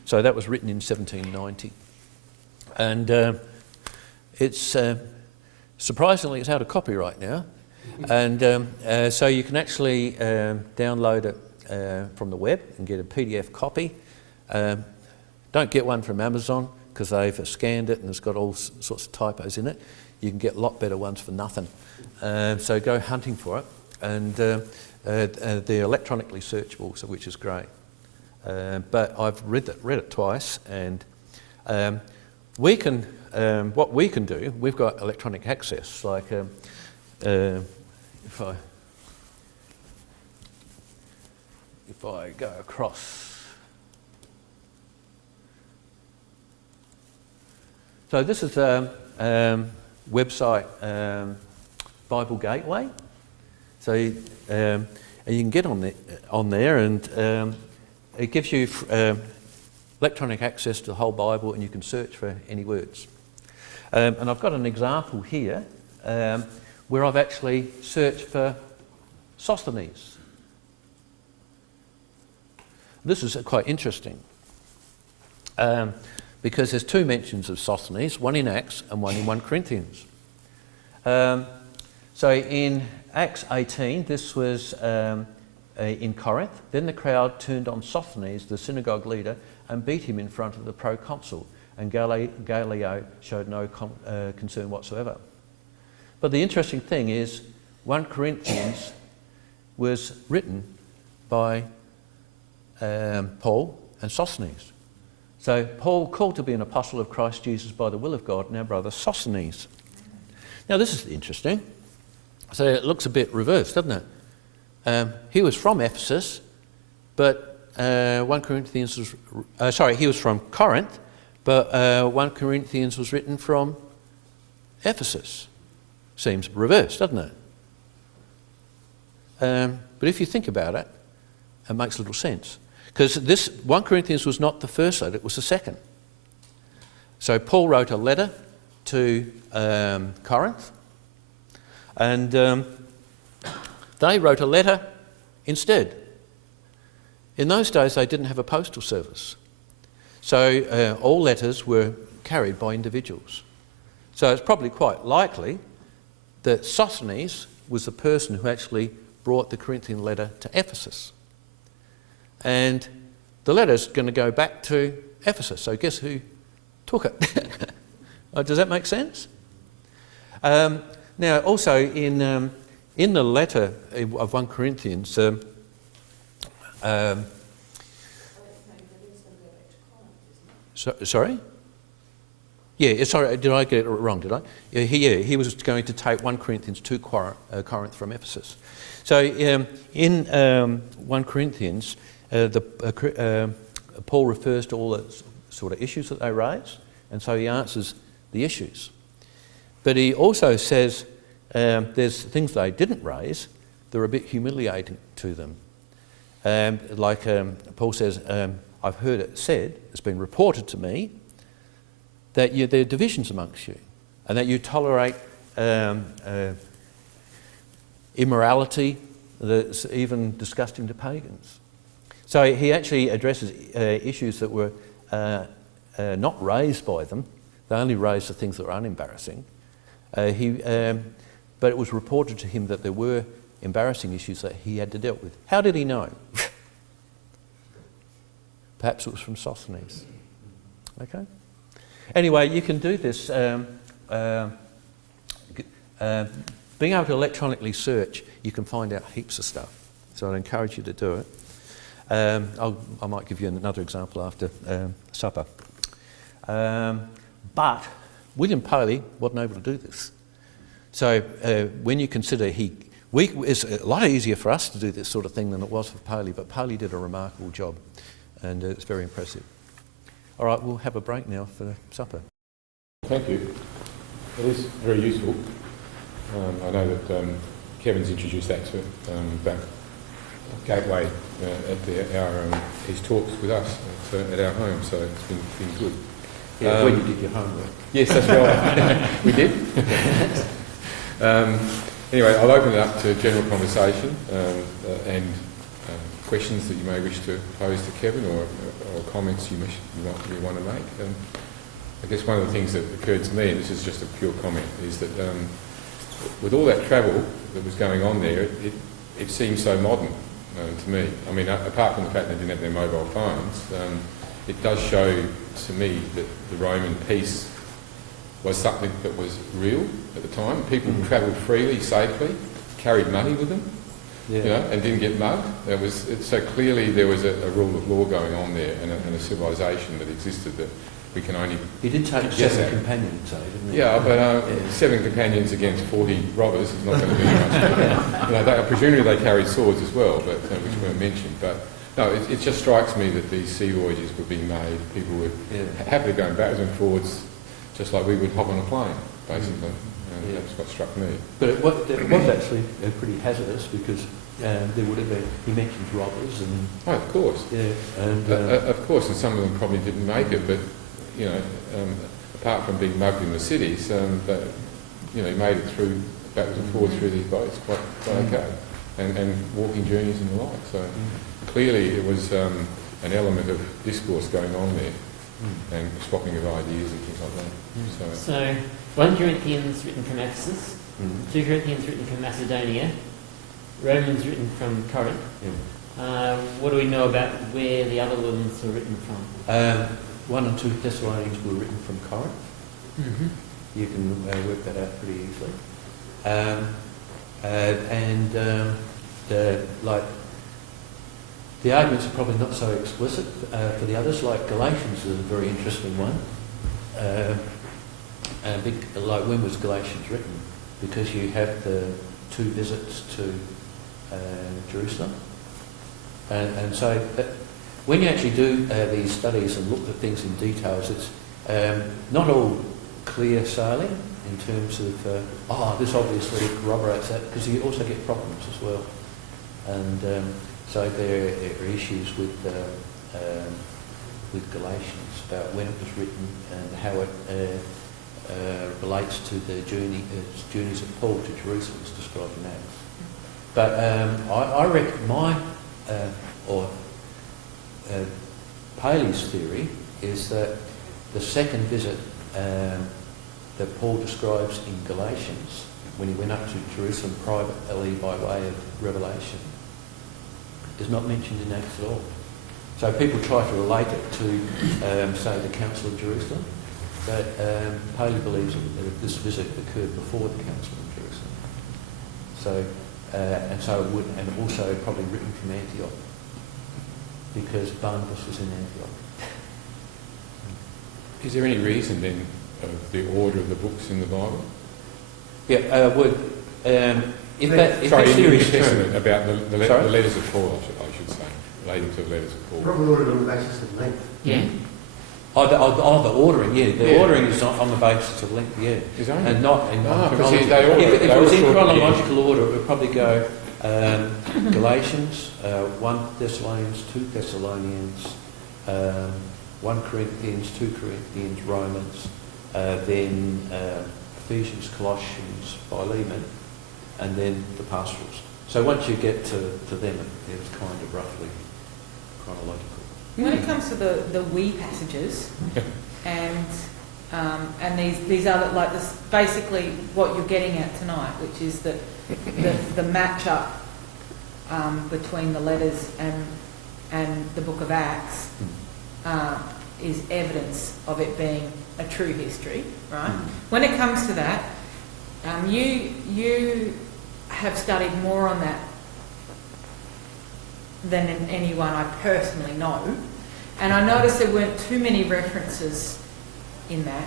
So that was written in 1790. And it's surprisingly it's out of copyright now. And so you can actually download it from the web and get a PDF copy. Don't get one from Amazon because they've scanned it and it's got all sorts of typos in it. You can get a lot better ones for nothing. So go hunting for it. And they're electronically searchable, so which is great. But I've read it twice, and we can. What we can do, we've got electronic access. Like if I go across. So this is website Bible Gateway. So and you can get on there, and it gives you electronic access to the whole Bible, and you can search for any words. And I've got an example here where I've actually searched for Sosthenes. This is quite interesting. because there's two mentions of Sosthenes, one in Acts and one in 1 Corinthians. So in Acts 18, this was in Corinth. Then the crowd turned on Sosthenes, the synagogue leader, and beat him in front of the proconsul, and Gallio showed no concern whatsoever. But the interesting thing is 1 Corinthians was written by Paul and Sosthenes. So Paul, called to be an apostle of Christ Jesus by the will of God, and our brother Sosthenes. Now this is interesting. So it looks a bit reversed, doesn't it? He was from Ephesus, but 1 Corinthians was... he was from Corinth, but 1 Corinthians was written from Ephesus. Seems reversed, doesn't it? But if you think about it, it makes little sense. Because this 1 Corinthians was not the first letter, it was the second. So Paul wrote a letter to Corinth, and they wrote a letter instead. In those days, they didn't have a postal service. So all letters were carried by individuals. So it's probably quite likely that Sosthenes was the person who actually brought the Corinthian letter to Ephesus. And the letter's going to go back to Ephesus. So guess who took it? Does that make sense? Now, also in the letter of 1 Corinthians, sorry? Yeah, sorry, did I get it wrong, did I? Yeah, he was going to take 1 Corinthians to Corinth from Ephesus. So in 1 Corinthians, Paul refers to all the sort of issues that they raise, and so he answers the issues. But he also says there's things they didn't raise that are a bit humiliating to them. Paul says, I've heard it said, it's been reported to me, that there are divisions amongst you, and that you tolerate immorality that's even disgusting to pagans. So he actually addresses issues that were not raised by them. They only raised the things that were unembarrassing. But it was reported to him that there were embarrassing issues that he had to deal with. How did he know? Perhaps it was from Sosthenes. Okay? Anyway, you can do this. Being able to electronically search, you can find out heaps of stuff. So I'd encourage you to do it. I might give you another example after supper. But William Paley wasn't able to do this. So when you consider it's a lot easier for us to do this sort of thing than it was for Paley, but Paley did a remarkable job, and it's very impressive. All right, we'll have a break now for supper. Thank you. It is very useful. I know that Kevin's introduced that to back Gateway at his talks with us at our home, so it's been good. Yeah, when you did your homework. Yes, that's right. We did. Anyway, I'll open it up to general conversation and questions that you may wish to pose to Kevin or comments you want to make. I guess one of the things that occurred to me, and this is just a pure comment, is that with all that travel that was going on there, it seems so modern to me. I mean, apart from the fact they didn't have their mobile phones, it does show to me that the Roman peace was something that was real at the time. People travelled freely, safely, carried money with them, and didn't get mugged. So clearly there was a rule of law going on there and a civilisation that existed that we can only... He did take 7 companions, didn't he? Yeah, but 7 companions against 40 robbers is not going to be much. Presumably they carried swords as well, but which weren't mentioned. But no, it just strikes me that these sea voyages were being made. People were happily going backwards and forwards, just like we would hop on a plane, basically. That's what struck me. But it was actually pretty hazardous because there would have been, he mentioned robbers and... Oh, of course. Yeah. And, of course, and some of them probably didn't make it, but, apart from being mugged in the cities, he made it through, backwards and forwards through these boats quite okay. And walking journeys and the like. So clearly it was an element of discourse going on there and swapping of ideas and things like that. So, So, 1 Corinthians written from Ephesus, 2 Corinthians written from Macedonia, Romans written from Corinth. What do we know about where the other ones were written from? 1 and 2 Thessalonians were written from Corinth. Mm-hmm. You can work that out pretty easily. The arguments are probably not so explicit for the others. Like Galatians is a very interesting one. Like when was Galatians written? Because you have the 2 visits to Jerusalem, and so when you actually do these studies and look at things in details, it's not all clear sailing in terms of this obviously corroborates that, because you also get problems as well, and so there are issues with Galatians about when it was written and how it relates to the journeys of Paul to Jerusalem as described in Acts. But I reckon Paley's theory is that the second visit that Paul describes in Galatians, when he went up to Jerusalem privately by way of revelation, is not mentioned in Acts at all. So people try to relate it to, say, the Council of Jerusalem, but Paley believes that this visit occurred before the Council of Jerusalem. So, and also probably written from Antioch, because Barnabas was in Antioch. is there any reason then of the order of the books in the Bible? Yeah, if that in the theory New is true, Testament, about the Sorry? letters of Paul, I should say, relating to the letters of Paul. Probably ordered on the basis of length. Yeah. the ordering, yeah. The ordering is on the basis of length, yeah. Is that And not in because chronology. they all- If they it all was in sort of- chronological order, it would probably go Galatians, 1 Thessalonians, 2 Thessalonians, 1 Corinthians, 2 Corinthians, Romans, then Ephesians, Colossians, Philemon, and then the pastorals. So once you get to them, it's kind of roughly chronological. When it comes to the we passages, and these other, like this, basically what you're getting at tonight, which is that the match up between the letters and the Book of Acts is evidence of it being a true history, right? When it comes to that, you have studied more on that than anyone I personally know, and I noticed there weren't too many references in that.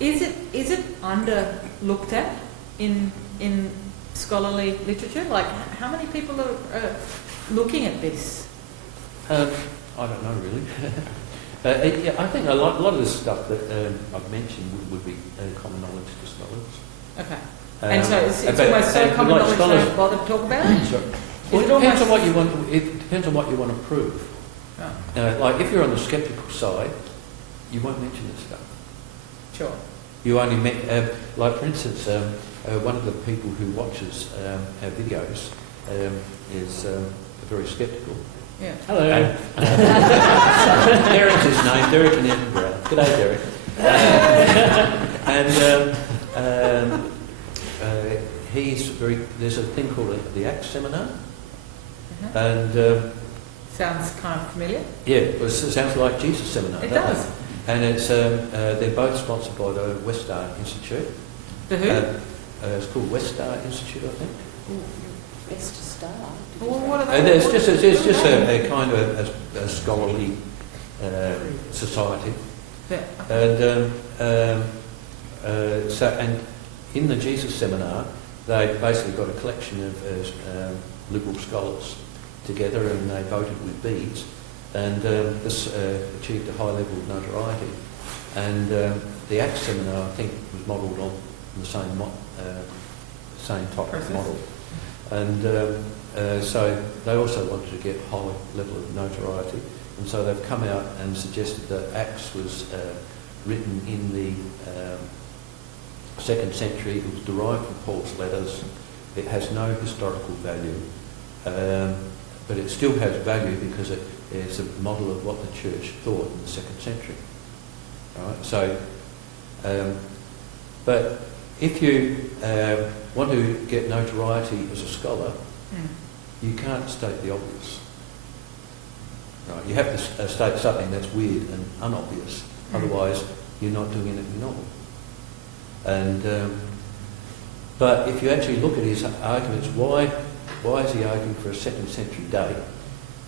Is it under looked at in scholarly literature? Like, how many people are looking at this? I don't know really. Yeah, I think a lot of the stuff that I've mentioned would be common knowledge to scholars. Okay. And so it's but- almost so common like knowledge scholars- they don't bother to talk about it? So, Is well, it it depends almost- on what you want. It depends on what you want to prove. Oh, Like if you're on the sceptical side, you won't mention this stuff. sure. You only like for instance, one of the people who watches our videos is very sceptical. Yeah. Hello. Derek's his name, Derek in Edinburgh. G'day, Derek. He's very. There's a thing called the Acts Seminar, Uh-huh. and Sounds kind of familiar. yeah, it sounds like Jesus Seminar. It doesn't does. And it's they're both sponsored by the Westar Institute. The who? It's called Westar Institute, I think. Best to start. Well, what are they? And it's just a kind of a scholarly society. Yeah. And in the Jesus Seminar, they basically got a collection of liberal scholars together, and they voted with beads, and this achieved a high level of notoriety. And the Acts Seminar, I think, was modelled on the same type of model. And so they also wanted to get a high level of notoriety, and so they've come out and suggested that Acts was written in the 2nd century. It was derived from Paul's letters. It has no historical value, but it still has value because it is a model of what the church thought in the 2nd century. right? So, but if you want to get notoriety as a scholar, you can't state the obvious. Right? You have to state something that's weird and unobvious. Otherwise, you're not doing anything novel. And but if you actually look at his arguments, why is he arguing for a 2nd century date?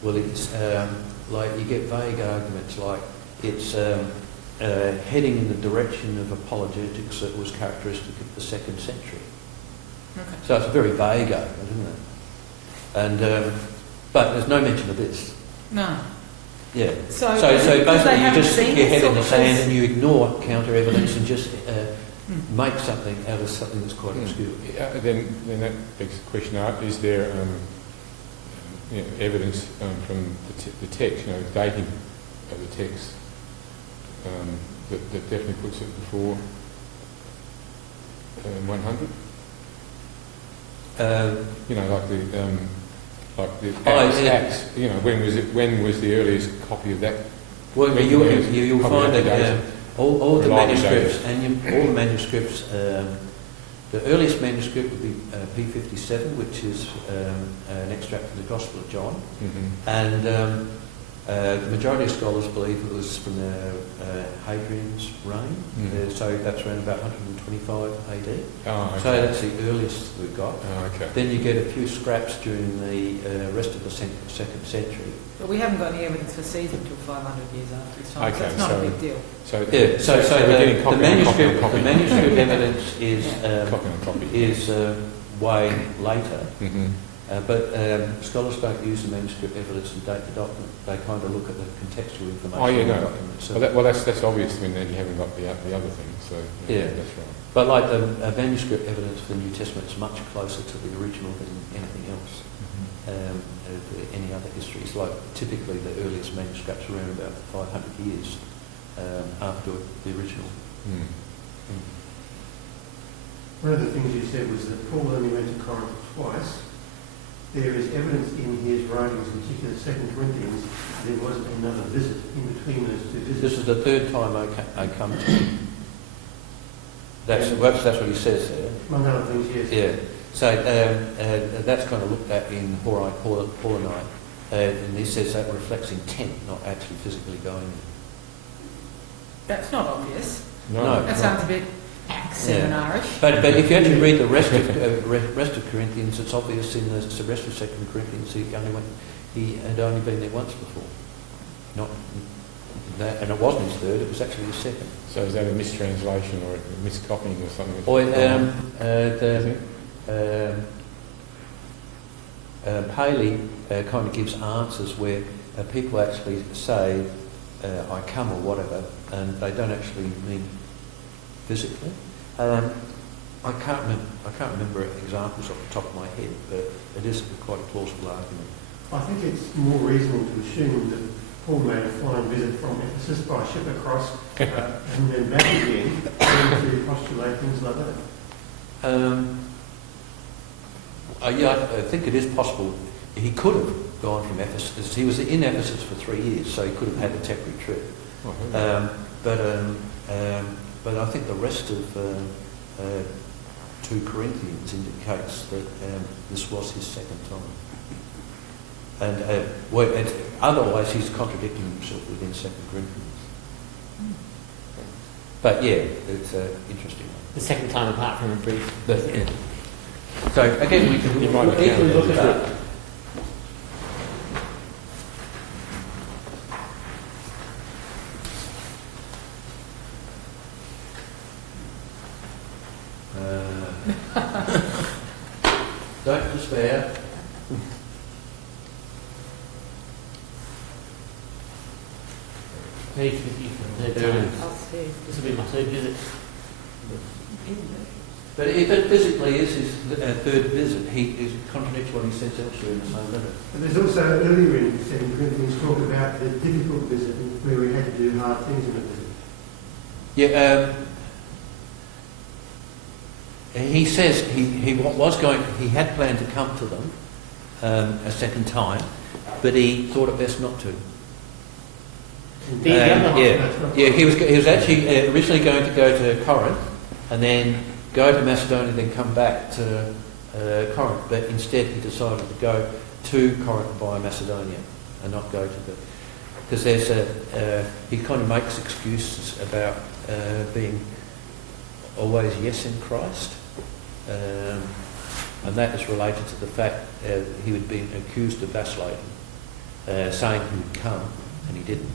Well, it's like you get vague arguments like it's heading in the direction of apologetics that was characteristic of the 2nd century. Okay. So it's a very vague argument, isn't it? And but there's no mention of this. No. Yeah. So, So because they basically, you haven't just stick seen your it, head in the so sand because- and you ignore counter evidence and just make something out of something that's quite obscure. Then that begs the question: is there evidence from the text, dating of the text, that definitely puts it before 100? Like the Acts. When was the earliest copy of that? Well, When you'll was find probably that all the reliable manuscripts all the manuscripts. The earliest manuscript would be P57, which is an extract from the Gospel of John, and the majority of scholars believe it was from Hadrian's reign. So that's around about 125 AD. Oh, okay. So that's the earliest we've got. Oh, okay. Then you get a few scraps during the rest of the 2nd century. But we haven't got any evidence for Caesar until 500 years after his time, so Okay, it's not a big deal. So Yeah, we're getting copy on copy on copy. the manuscript evidence is Copy on copy. way later, but scholars don't use the manuscript evidence to date the document. They kind of look at the contextual information Oh, yeah, in the no. document. So, Well, that's obvious when then you haven't got the other thing. So Yeah. that's right. but like the manuscript evidence for the New Testament is much closer to the original than anything else. Of any other histories. Like typically the earliest manuscripts are around about 500 years after the original. One of the things you said was that Paul only went to Corinth twice. There is evidence in his writings, in particular 2 Corinthians, there was another visit in between those two visits. This is the 3rd time I come to. That's what he says there. Among other things, yes. Yeah. So that's kind of looked at in Horai Paulinai, and he says that reflects intent, not actually physically going. That's not obvious. No. That sounds a bit seminarish. But if you actually read the rest of Corinthians, it's obvious in the rest of 2 Corinthians he had only been there once before. Not that, and it wasn't his 3rd; it was actually his 2nd. So is that a mistranslation or a miscopying or something? Paley kind of gives answers where people actually say, I come or whatever, and they don't actually mean physically. I can't remember examples off the top of my head, but it is quite a plausible argument. I think it's more reasonable to assume that Paul made a flying visit from Ephesus by ship across and then back again than to postulate things like that. I think it is possible. He could have gone from Ephesus. He was in Ephesus for 3 years, so he could have had a temporary trip. But I think the rest of 2 Corinthians indicates that this was his 2nd time. And otherwise, he's contradicting himself within 2 Corinthians. But yeah, it's interesting. The second time apart from a brief. Yeah. So again, we can You might be easily look at that. Don't despair. Page 50 for the 3rd time. I'll see. This will be my 3rd visit. But if it physically is his 3rd visit, he contradicts what he says elsewhere in the same letter. But there's also earlier in 2 Corinthians talk about the difficult visit where we had to do hard things in the visit. Yeah, he says he had planned to come to them a 2nd time, but he thought it best not to. The other yeah, he was actually originally going to go to Corinth and then go to Macedonia, then come back to Corinth. But instead, he decided to go to Corinth via Macedonia and not go to the, because there's he kind of makes excuses about being always yes in Christ, and that is related to the fact he would be accused of vacillating, saying he would come and he didn't.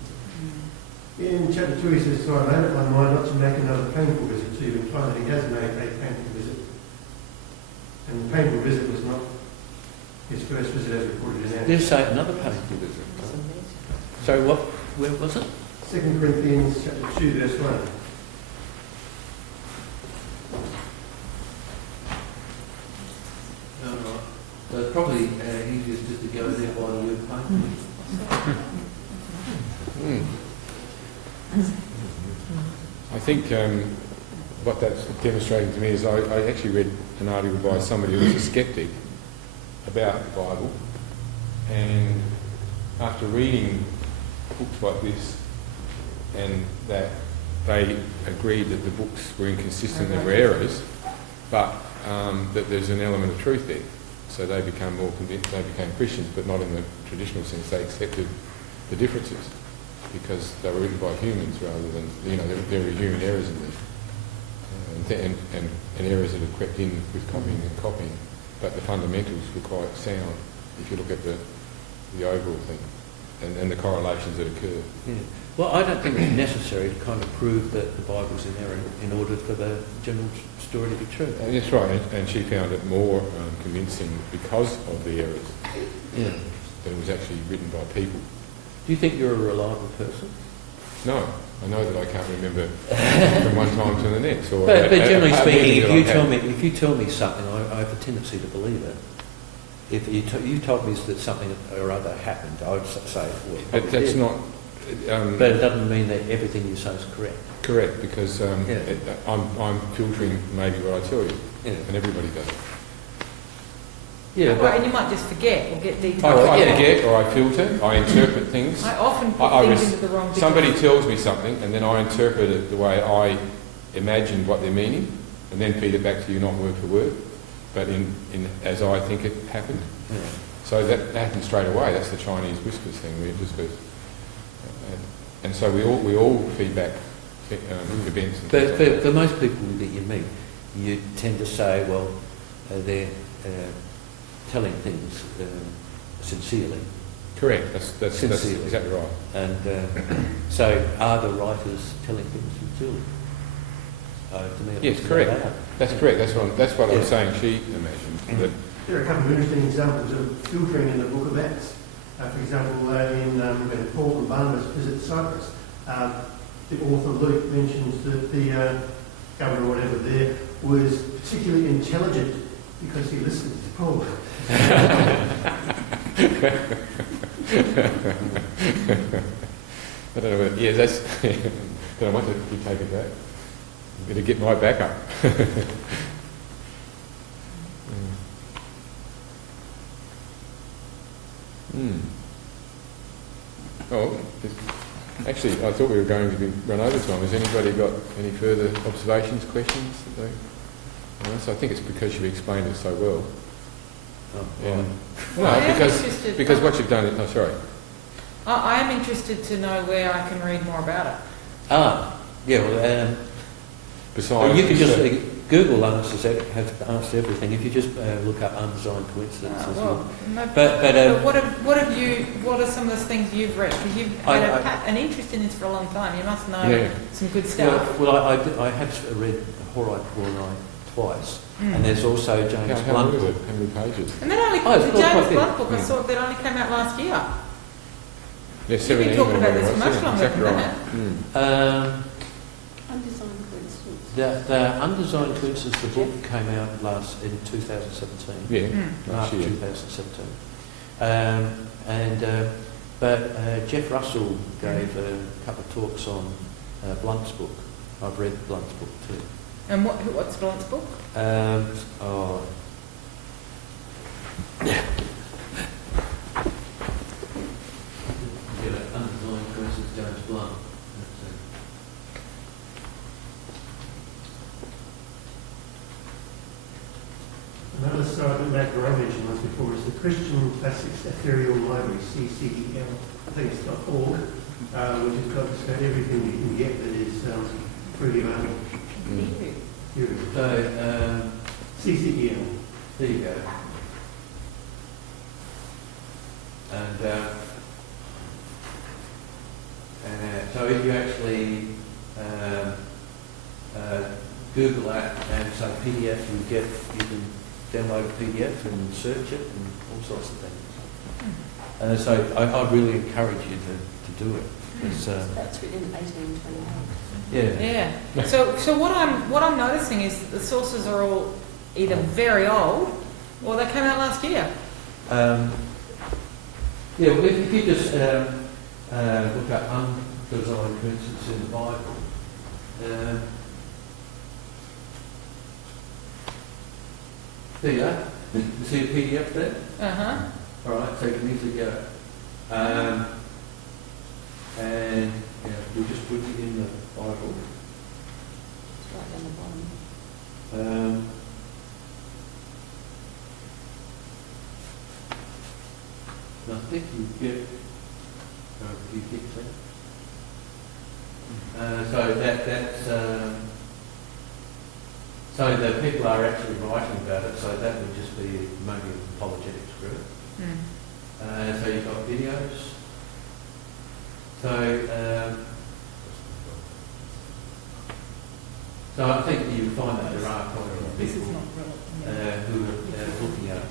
In chapter 2 he says, so I made up my mind not to make another painful visit to you, implying that he has made a painful visit. And the painful visit was not his first visit as recorded in Acts. Did it say another painful visit? So what? Where was it? 2 Corinthians chapter 2 verse 1. So it's probably easiest just to go there while you're painting. I think what that's demonstrating to me is I actually read an article by somebody who was a skeptic about the Bible, and after reading books like this, and that they agreed that the books were inconsistent and were errors, but that there's an element of truth there. So they became more convinced, they became Christians, but not in the traditional sense. They accepted the differences because they were written by humans rather than, there were human errors in them, and errors that had crept in with copying and copying. But the fundamentals were quite sound if you look at the overall thing and the correlations that occur. Yeah. Well, I don't think it's necessary to kind of prove that the Bible's in error in order for the general story to be true. That's right, and she found it more convincing because of the errors. Yeah. That it was actually written by people. Do you think you're a reliable person? No, I know that I can't remember from one time to the next. Or But generally speaking, if if you tell me something, I have a tendency to believe it. If you told me that something or other happened, I would say, well, it But that's did. not. But it doesn't mean that everything you say is correct. Correct, because I'm filtering maybe what I tell you, Yeah. and everybody does it. Yeah, Well, but and you might just forget or get details. I forget, or I filter, I interpret things. I often put I things was- into the wrong. Somebody tells me something, and then I interpret it the way I imagine what they're meaning, and then feed it back to you, not word for word, but in as I think it happened. yeah. So that happens straight away. That's the Chinese whispers thing. We whispers, and so we all feedback events. And things like But that. for most people that you meet, you tend to say, well, they're telling things sincerely. Correct. That's Sincerely. exactly right. And so are the writers telling things sincerely? To me, it Yes, looks correct. like that. That's correct. That's what I was Yeah. saying. She imagined that. There are a couple of interesting examples of filtering in the book of Acts. For example, when Paul and Barnabas visit Cyprus, the author Luke mentions that the governor or whatever there was particularly intelligent because he listened to Paul. I don't know. But yeah, that's. But I want to take it back. I'm going to get my back up. Oh, actually, I thought we were going to be run over time. Has anybody got any further observations, questions? So I think it's because you explained it so well. Oh, Yeah. right. No, I am interested- because what you've done. Oh, sorry. I am interested to know where I can read more about it. Yeah, well, Besides, you can just Google answers everything. If you just look up undesigned coincidences. Well, no, But, what have you? What are some of the things you've read? Because you've had an interest in this for a long time. You must know some good stuff. Well, I have read Horai Paulinai twice, and there's also James how Blunt. long is it? How many pages? And then only Oh, it's the quite James big. Blunt book I saw that only came out last year. Yeah, You've 17 been talking or about whatever this it for was, much yeah, longer, exactly haven't right. it? Undesigned coincidence. The Undesigned Coincidences, the book came out in 2017. Yeah, Mm. last March year. 2017. But Jeff Russell gave a couple of talks on Blunt's book. I've read Blunt's book too. And what's Blunt's book? Undesigned Coincidence, James Blunt. website that Matt Rowe mentioned once before is the Christian Classics Ethereal Library, CCEL, I think it's .org, which has got just about everything you can get that is freely available. Here it is. So, CCEL. there you go. And so if you actually Google that and say PDF, you can download a PDF and search it and all sorts of things. So I'd really encourage you to do it. It's, That's written in 1828. yeah. Yeah. So what I'm noticing is that the sources are all either very old or they came out last year. Yeah, well, if you just look at undesigned coincidence in the Bible, there you go. You see a PDF there? All right, so you can easily get it. And we'll just put it in the Bible. It's right down the bottom. I think you get a few ticks there. So that's so the people are actually writing about it. So that would just be maybe an apologetics group. So you've got videos. So I think you find that there are quite a lot of This is people not relevant. who are looking at it.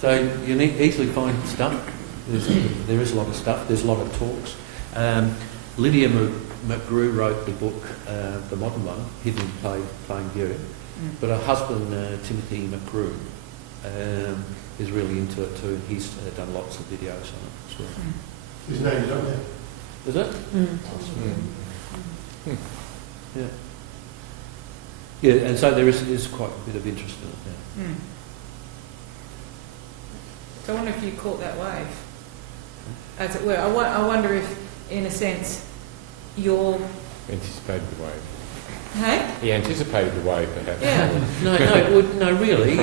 So you can easily find stuff. There is a lot of stuff. There's a lot of talks. Lydia McGrew wrote the book, the modern one, Hidden Plain View. But her husband, Timothy McGrew, is really into it too. He's done lots of videos on it as well. His name's on there. Is it? Yeah. Yeah, and so there is quite a bit of interest in it now. So I wonder if you caught that wave, as it were. I wonder if, in a sense, you're... Anticipated the wave. Hey? He anticipated the wave, perhaps. Yeah. No, really.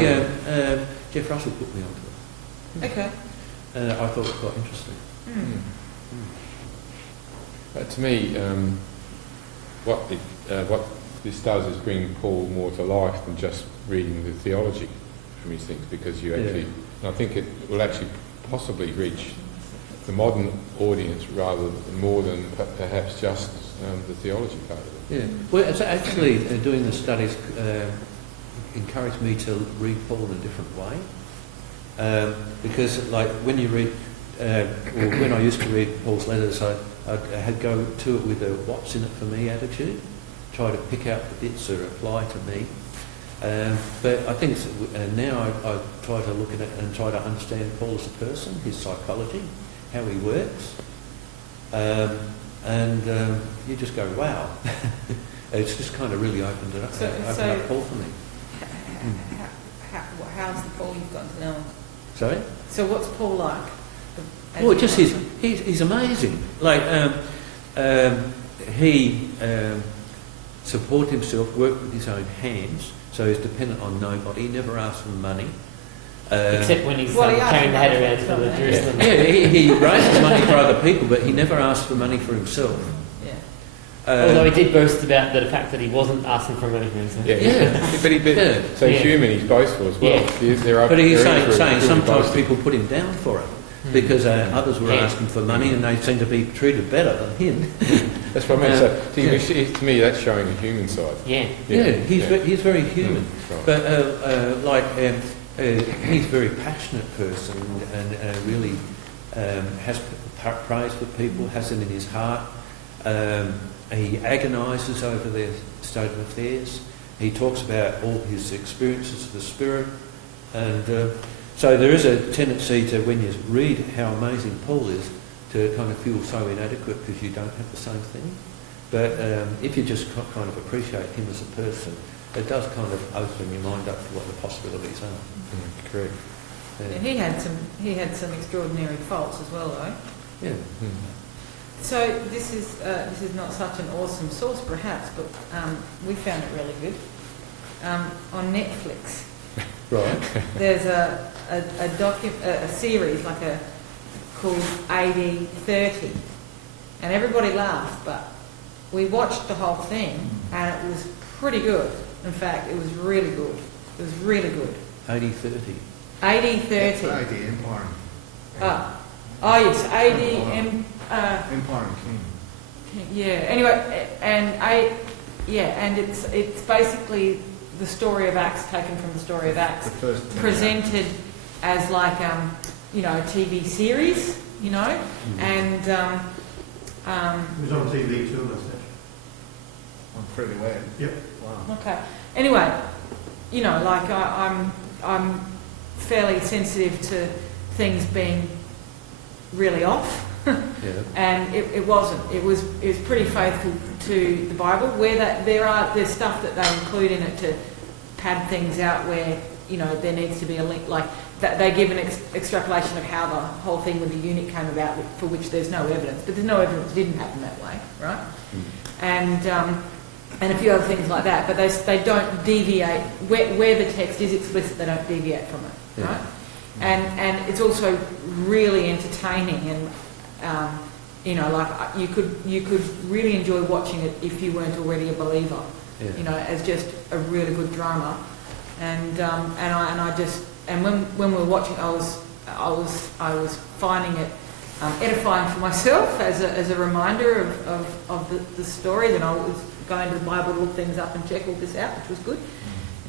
Jeff Russell put me onto it. Okay. I thought it was quite interesting. To me, what this does is bring Paul more to life than just reading the theology from his things, because you actually, and I think it will actually possibly reach the modern audience rather than more than perhaps just the theology part of it. Yeah. Well, it's actually doing the studies encouraged me to read Paul in a different way, because like when you read, or when I used to read Paul's letters, I'd go to it with a "what's in it for me" attitude, try to pick out the bits that apply to me. But I think now I try to look at it and try to understand Paul as a person, his psychology, how he works, and you just go, wow. It's just kind of really opened it up, opened up Paul for me. How's the Paul you've gotten to know him? Sorry? So what's Paul like? Well, just he's amazing. Like he supported himself, worked with his own hands, so he's dependent on nobody. He never asked for money. Except when he's carrying the head around for the Jerusalem. Yeah, he raises money for other people, but he never asked for money for himself. Although he did boast about the fact that he wasn't asking for money for himself. So human, he's boastful as well. Yeah. But he's saying sometimes people put him down for it. Because others were asking for money and they seem to be treated better than him. That's what I mean. So to me, that's showing a human side. He's very human. Right. But he's a very passionate person and really has praise for people, has it in his heart. He agonises over their state of affairs. He talks about all his experiences of the Spirit, and so there is a tendency to, when you read how amazing Paul is, to kind of feel so inadequate because you don't have the same thing. But if you just kind of appreciate him as a person, it does kind of open your mind up to what the possibilities are. Correct. Yeah, he had some extraordinary faults as well, though. Yeah. So this is not such an awesome source, perhaps, but we found it really good. On Netflix, Right. there's a series called AD 30, and everybody laughed, but we watched the whole thing, and it was pretty good. In fact, it was really good. It was really good. 80-30. AD 30. AD Empire. Oh yes, AD Empire and King. Yeah. Anyway, and it's basically the story of Acts taken from the story of Acts, The first presented as like a TV series, and It was on TV too, wasn't it? on Freddie Webb. Yep. Wow. okay. Anyway, I'm fairly sensitive to things being really off. Yeah. And it wasn't. It was pretty faithful to the Bible. There's stuff that they include in it to pad things out where there needs to be a link. Like that, they give an extrapolation of how the whole thing with the eunuch came about, for which there's no evidence. But there's no evidence it didn't happen that way, right? And a few other things like that. But they don't deviate where the text is explicit. They don't deviate from it, right? And it's also really entertaining and. You could really enjoy watching it if you weren't already a believer. Yeah. As just a really good drama, and when we were watching, I was finding it edifying for myself as a reminder of the story. Then I was going to the Bible to look things up and check all this out, which was good.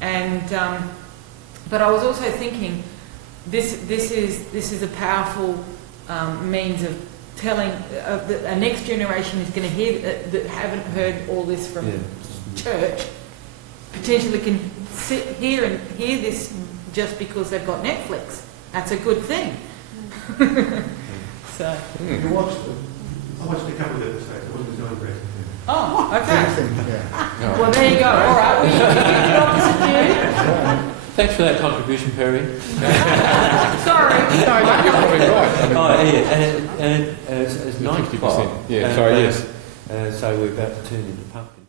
And but I was also thinking, this is a powerful means of telling a next generation is going to hear that haven't heard all this from church, potentially can sit here and hear this just because they've got Netflix. That's a good thing. So. You watched it? I watched a couple of episodes. I wasn't so impressed. Oh, okay. Yeah. Well, there you go. All right. Well, you the opposite view. Thanks for that contribution, Perry. Sorry. No, you're probably right. And it's 9 o'clock. 50%. Yeah, sorry, yes. So we're about to turn into pumpkin.